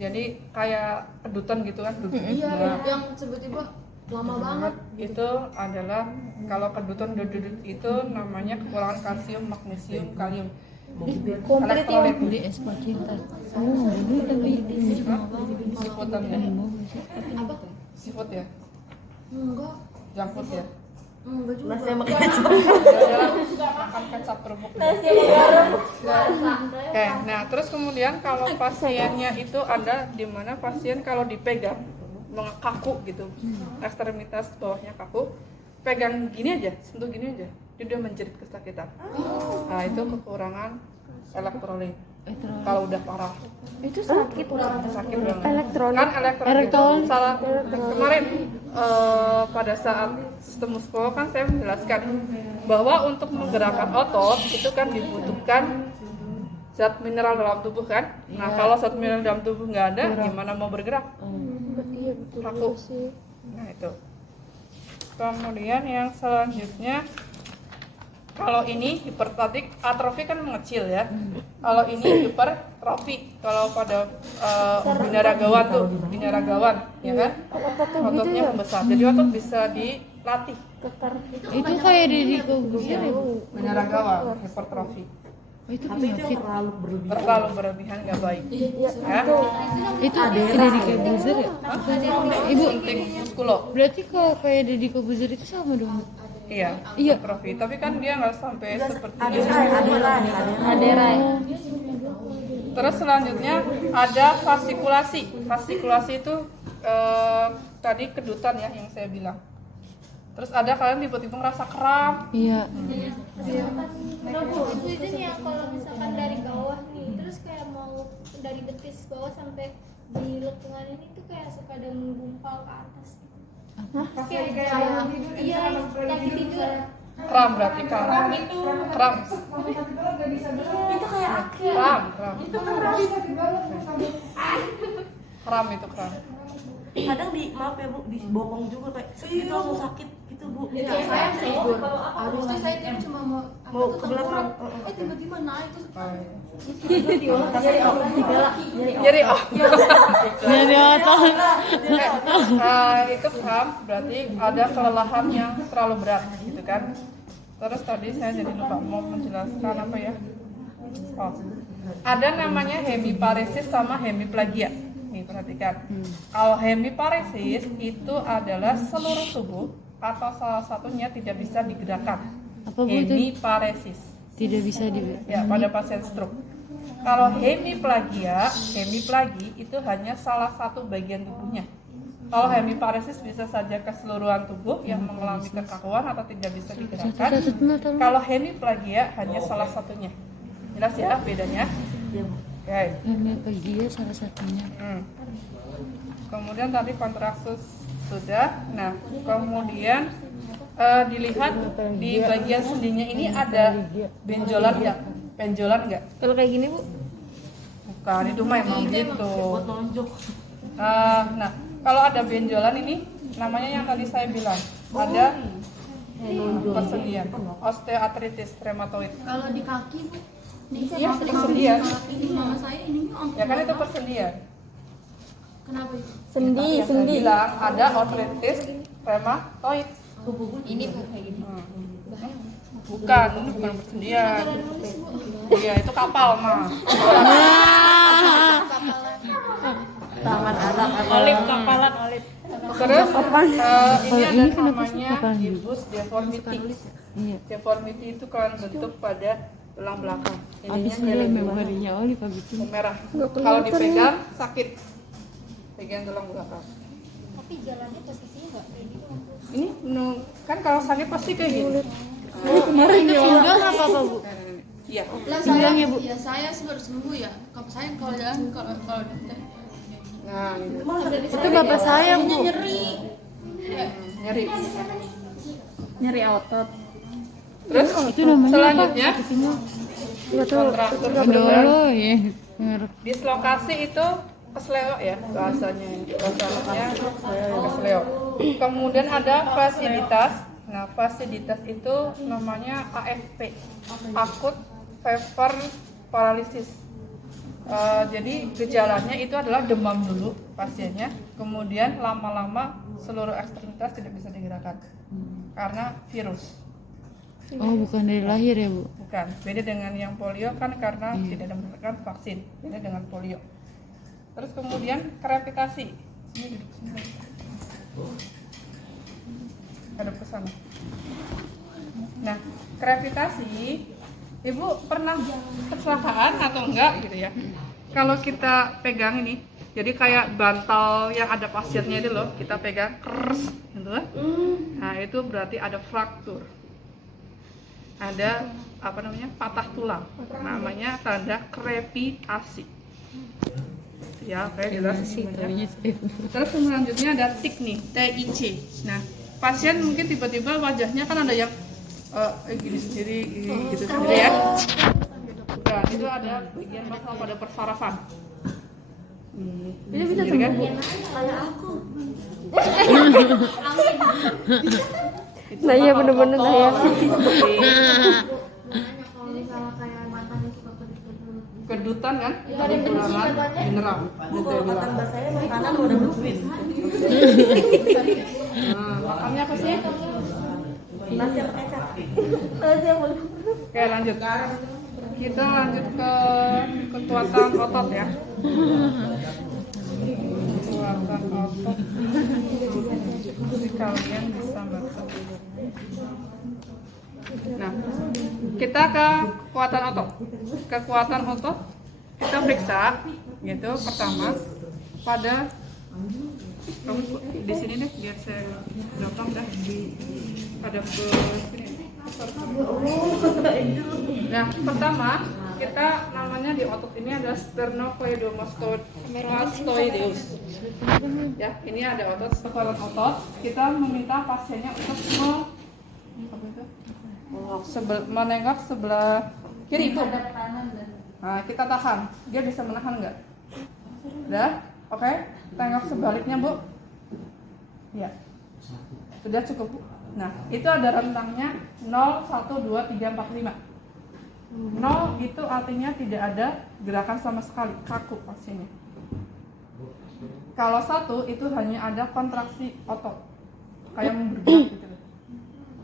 Jadi kayak kedutan gitu kan. iya yang tiba-tiba lama banget. Itu adalah kalau kedutan dudut itu namanya kekurangan kalsium, magnesium, kalium. Elektrolit Di es cinta. Oh, ini tapi seafood ya. Seafood ya. Enggak Junk food ya. juga. Nasi sama kecap. Makan kecap kerupuk. Oke, nah terus kemudian kalau pasiennya itu ada di mana pasien kalau dipegang kaku gitu, ekstremitas bawahnya kaku, pegang gini aja, sentuh gini aja, dia udah menjerit kesakitan. Nah itu kekurangan elektrolit. Kalau udah parah Itu sakit. sakit banget. Elektrolit. Kan elektrolit itu salah kemarin pada saat sistem muskul kan saya menjelaskan bahwa untuk menggerakkan otot itu kan dibutuhkan zat mineral dalam tubuh kan. Nah kalau zat mineral dalam tubuh nggak ada, gimana mau bergerak? Iya betul Kaku. sih. Nah itu. Kemudian yang selanjutnya, kalau ini hipertrofi, atrofi kan mengecil ya. Kalau ini hipertrofi, kalau pada binaragawan tuh, binaragawan, ya kan? Ototnya membesar. Jadi otot bisa dilatih. Itu kayak Deddy Kobusier ya Bu? Binaragawan, hipertrofi. Oh, itu Tapi itu penyakit. Terlalu berlebihan nggak baik. Ya. Itu Deddy Kobusier ya? Ibu, Suntik muskulo. berarti kalau kayak Deddy Kobusier itu sama dong? Iya, Iya. hipertrofi. Tapi kan dia nggak sampai seperti ini. Aderai. Terus selanjutnya ada fascikulasi. Fascikulasi itu tadi kedutan ya yang saya bilang. Terus ada kalian tiba-tiba ngerasa kram. Iya. Itu yang kalau misalkan dari bawah nih, terus kayak mau dari betis bawah sampai di lepungan ini tuh kayak suka ada menggumpal ke atas gitu. Kayak iya, lagi tidur. Kram berarti kram. Kram. Itu kayak akhir. Kram. Itu keras. Kram itu kram. Kadang di maaf ya Bu, di bokong juga kayak itu langsung sakit gitu Bu. Kayak saya tidur. Harusnya saya tidur cuma mau Mau ke belakang. tiba-tiba naik terus Nyeri oh. Nyari otot. Itu kram berarti ada kelelahan yang terlalu berat gitu kan. Terus tadi saya jadi lupa mau menjelaskan apa ya. Oh. Ada namanya hemiparesis sama hemiplagia. Nih perhatikan. Kalau hemiparesis itu adalah seluruh tubuh atau salah satunya tidak bisa digerakkan. Apa Bu itu? Hemiparesis. Tidak bisa di. Ya, pada pasien stroke. Kalau hemiplagia itu hanya salah satu bagian tubuhnya. Kalau hemiparesis bisa saja keseluruhan tubuh yang mengalami kekakuan atau tidak bisa digerakkan. Kalau hemiplagia hanya salah satunya. Jelas ya bedanya? Oke. Hemiplagia salah satunya. Kemudian tadi kontraksus sudah. Nah, kemudian dilihat di bagian sendinya ini ada benjolan nggak? Benjolan nggak? Kalau kayak gini Bu, Bukan, itu mah emang gitu. Buat nonjok. Nah, kalau ada benjolan ini namanya yang tadi saya bilang ada persendian, osteoartritis rheumatoid. kalau di kaki Bu. Nih Iya, persendian. ini mama saya ininya Ya kan itu persendian. kenapa itu? sendi, Yang saya bilang ada artritis rheumatoid. Ini Bu kayak gini. Bukan, ini bukan persendian. Iya, itu kapal mah. Tangan anak olip kapalan olip. Terus ini ada ini kenapa sih namanya kapalan? gibus deformity. Iya. Deformity itu kan bentuk pada tulang belakang. Habis Ininya dia kelihatan memorinya Olive habis itu. merah. Kalau dipegang sakit. Pegang tulang belakang. Tapi jalannya posisinya nggak kayak gitu. Ini kan kalau sakit pasti kayak gini. Kemarin itu pinggang apa Bu? Iya. Lah saya ya saya baru sembuh ya. Kalau saya kalau jalan kalau Nah, gitu. Itu bapak saya Bu. Nyeri. Nyeri otot. Terus Itu namanya selanjutnya kontraktur sebentar. Aduh ya. Dislokasi itu kesleo ya bahasanya. Bahasanya kesleo. Kemudian ada fasilitas. Nah, fasilitas itu namanya AFP, akut fever paralysis. Jadi gejalanya itu adalah demam dulu pasiennya, kemudian lama-lama seluruh ekstremitas tidak bisa digerakkan karena virus. Oh, bukan dari lahir ya Bu? Bukan, beda dengan yang polio kan karena tidak mendapatkan vaksin, beda dengan polio. Terus kemudian krepitasi. Sini duduk sini. Ada pesan. Nah, krepitasi, Ibu pernah kecelakaan atau enggak gitu ya? Kalau kita pegang ini, jadi kayak bantal yang ada pasirnya itu loh, kita pegang kers gitu. Nah, itu berarti ada fraktur. Ada apa namanya? Patah tulang. Namanya tanda krepitasi. Ya, kayak jelas ini. Terus selanjutnya ada TIC nih, TIC. Nah, pasien mungkin tiba-tiba wajahnya kan ada yang gini sendiri, gitu sendiri ya. Nah, itu ada bagian masalah pada persarafan. Ini bisa kan? kayak aku. Nah iya bener-bener nah ya. kalau misalnya kayak matanya suka Kedutan kan? Kedutan mineral. Kalau kata mbak saya makanan udah berduit. Nah, makannya apa sih? Nasi sama kecap. Oke, lanjut. Kita lanjut ke kekuatan otot ya. Kekuatan otot. Jadi kalian bisa baca. Nah, kita ke kekuatan otot. Kekuatan otot kita periksa, gitu. Pertama pada Kamu di sini deh biar saya gampang dah pada ke sini. Nah, pertama kita namanya di otot ini ada sternocleidomastoideus. Ya, ini ada otot separuh otot. Kita meminta pasiennya untuk menengok sebelah kiri, Bu. Nah, kita tahan. Dia bisa menahan nggak? Udah? Oke. Tengok sebaliknya, Bu. Ya. Sudah cukup, Bu. Nah, itu ada rentangnya 0, 1, 2, 3, 4, 5. 0 itu artinya tidak ada gerakan sama sekali, kaku pasiennya. Kalau 1 itu hanya ada kontraksi otot, kayak bergerak gitu.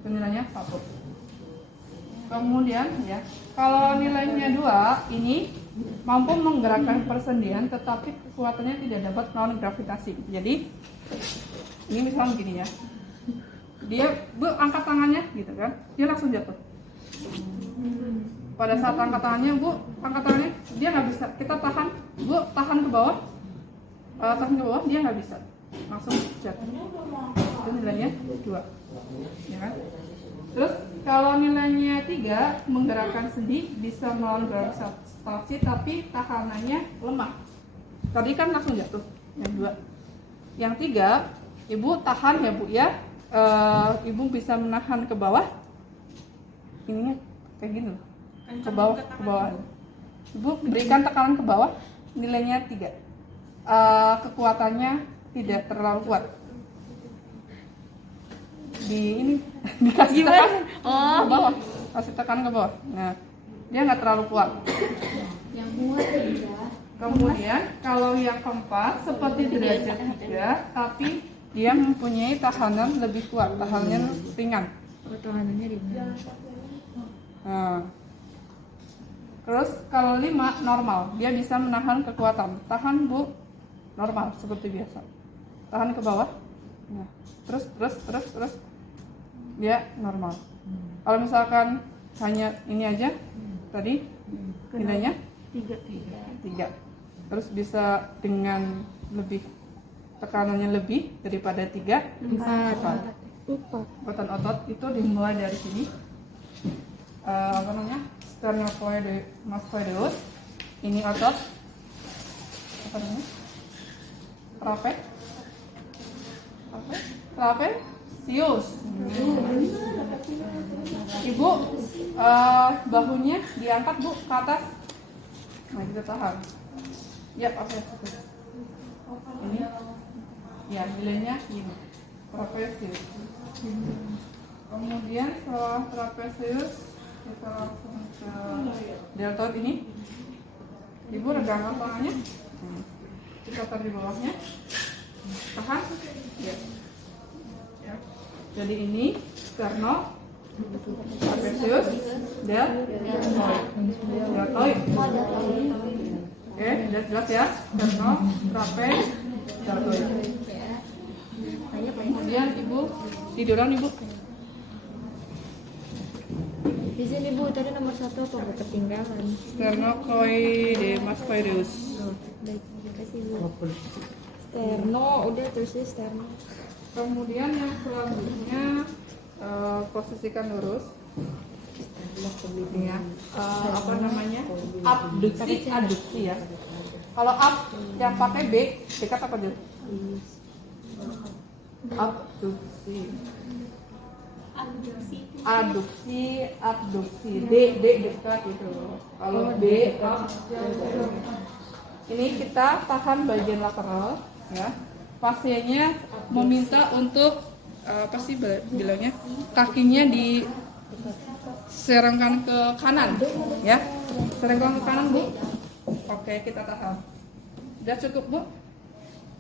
Itu nilainya 1. Kemudian ya, kalau nilainya 2, ini mampu menggerakkan persendian tetapi kekuatannya tidak dapat melawan gravitasi. Jadi ini misalnya begini ya, dia Bu angkat tangannya gitu kan, dia langsung jatuh. Pada saat angkat tangannya, Bu angkat tangannya, dia nggak bisa. Kita tahan, Bu tahan ke bawah, dia nggak bisa, langsung jatuh. Itu nilainya 2, ya kan? Terus kalau nilainya 3, menggerakkan sendi, bisa melawan gravitasi tapi tahanannya lemah. Tadi kan langsung jatuh, yang 2. Yang 3, Ibu tahan ya Bu ya. Ibu bisa menahan ke bawah. Ininya kayak gini loh. Ke bawah. Ibu berikan tekanan ke bawah, nilainya 3. Kekuatannya tidak terlalu kuat. Dikasih tekan ke bawah, kasih tekan ke bawah. Nah, dia nggak terlalu kuat. Yang kuat ya. Kemudian kalau yang keempat seperti derajat 3, tapi dia mempunyai tahanan lebih kuat, tahanannya ringan. Tahanannya ringan. Nah, terus kalau 5 normal, dia bisa menahan kekuatan. Tahan Bu, normal seperti biasa. Tahan ke bawah. Nah, terus dia normal. Kalau misalkan hanya ini aja tadi nilainya 3. Terus bisa dengan lebih tekanannya lebih daripada 3, 4. Kekuatan otot itu dimulai dari sini. Sternocleidomastoideus. Ini otot apa namanya? Trapesius. Ibu bahunya diangkat Bu ke atas. Nah, kita tahan. Ya, oke. Ini ya nilainya ini. Trapesius. Kemudian setelah trapesius kita langsung ke deltoid ini. Ibu regangkan tangannya. Kita taruh di bawahnya. Tahan. Ya. Jadi ini sternocleidomastoideus deltoid. Oke, udah jelas ya. Sternocleidomastoideus deltoid. Kemudian Ibu tiduran Ibu. Di sini Bu, tadi nomor 1 apa Bu ketinggalan? Sternocleidomastoideus. Baik, terima kasih Bu. Sterno, udah terusnya sterno. Kemudian yang selanjutnya posisikan lurus. Ya, apa namanya? Abduksi ya. Kalau up yang pakai B, dekat apa dulu? Abduksi. D dekat gitu. Kalau B up. Ini kita tahan bagian lateral ya. Pasiennya meminta untuk apa sih bilangnya, kakinya diserengkan ke kanan ya, serengkan ke kanan Bu. Oke, kita tahan. Udah cukup Bu,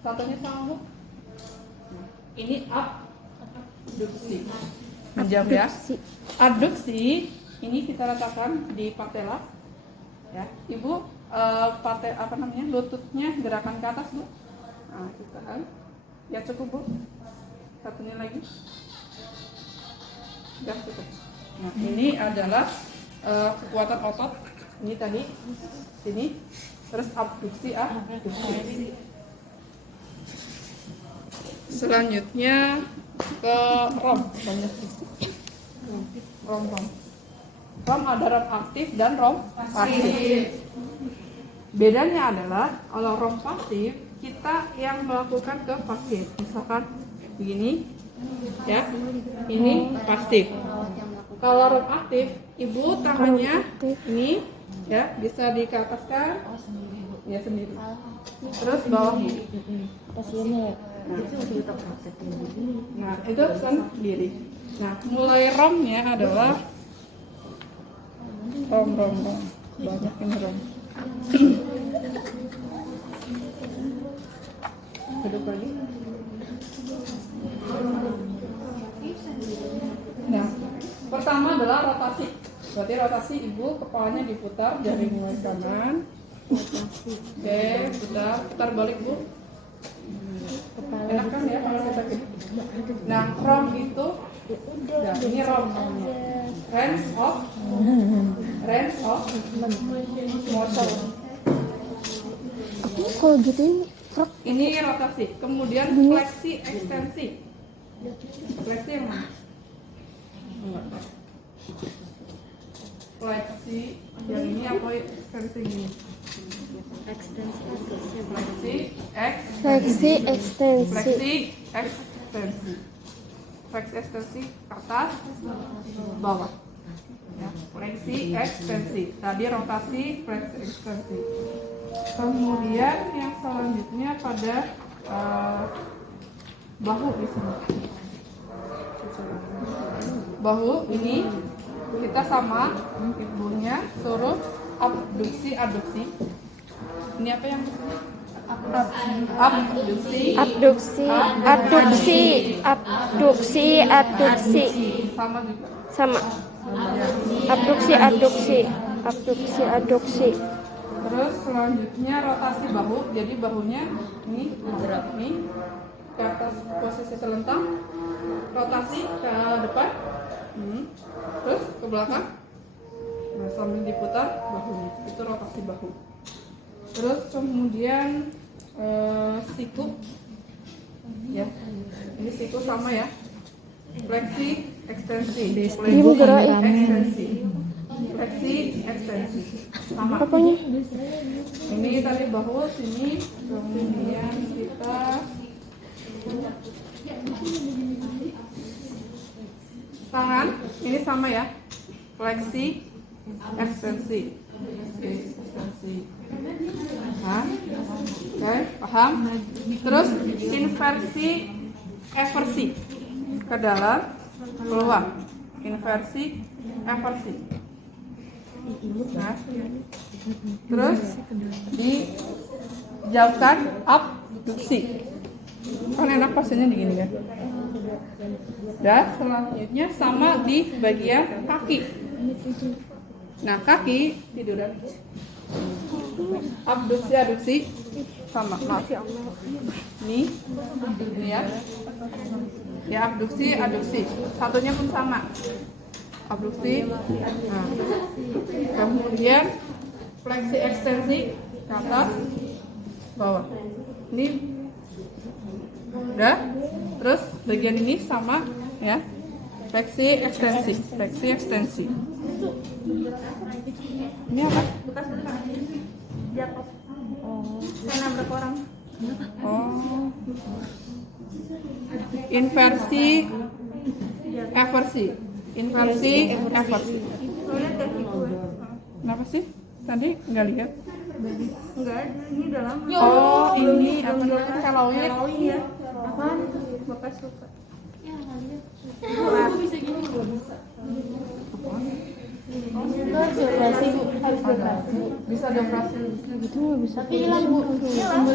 satunya sama Bu. Ini abduksi, menjam ya. Abduksi ini kita letakkan di patella ya. Ibu lututnya gerakan ke atas Bu. Nah, kita kan ya cukup Bu, satunya lagi ya cukup. Nah, ini adalah kekuatan otot ini tadi sini, terus abduksi. Selanjutnya ke rom, banyak rom. Rom ada rom aktif dan rom pasif. Bedanya adalah kalau rom pasif kita yang melakukan ke pasif. Misalkan begini, ya, ini pasif. Kalau rom aktif, ibu tangannya ini, ya, bisa dikeataskan, ya sendiri. Terus bawah. Nah, itu sendiri. Nah, mulai romnya adalah rom. Banyak ini rom. Duduk lagi. Nah, pertama adalah rotasi. Berarti rotasi ibu kepalanya diputar dari mulai kanan. Oke, putar balik bu. Enak kan ya kalau kita gini. Nah, rom itu, nah, ini rom. Range of motion. Kalau gitu Ini rotasi. Kemudian fleksi ekstensi. Fleksi yang mana? Fleksi yang ini apa ekstensi ini? fleksi ekstensi. Fleksi ekstensi atas bawah. Ya, fleksi ekstensi. Tadi rotasi, fleksi ekstensi. Kemudian yang selanjutnya pada bahu di sini. Bahu ini kita sama ibunya suruh abduksi. Ini apa yang abduksi. Sama juga. Sama. Abduksi. Terus selanjutnya rotasi bahu. Jadi bahunya ini ke atas posisi telentang. Rotasi ke depan. Terus ke belakang. Nah, sambil diputar bahunya. Itu rotasi bahu. Terus kemudian siku. Ya. Ini siku sama ya. Fleksi ekstensi. Ibu gerak Fleksi ekstensi. Sama. apanya? Ini tadi bahu sini, kemudian kita tangan ini sama ya, fleksi ekstensi. Nah, oke, paham? Terus inversi eversi ke dalam keluar, inversi eversi. Nah, terus dijauhkan abduksi. Kan enak pasnya begini kan. Dan selanjutnya sama di bagian kaki. Nah, kaki tiduran. Abduksi sama. Maaf. Ini ya. Ya, abduksi. Satunya pun sama. Abduksi. Nah. Kemudian fleksi ekstensi ke atas bawah. Ini udah. Terus bagian ini sama ya. Fleksi ekstensi. Ini apa? Bekas jatuh. Saya nabrak orang. Inversi eversi. Kenapa sih? Tadi nggak lihat? Enggak, ini dalam. Oh, ini apa namanya? Keloid. Iya. Apaan itu? Bekas luka. Bisa gini nggak bisa. Bisa dioperasi. Tapi hilang bu. Hilang.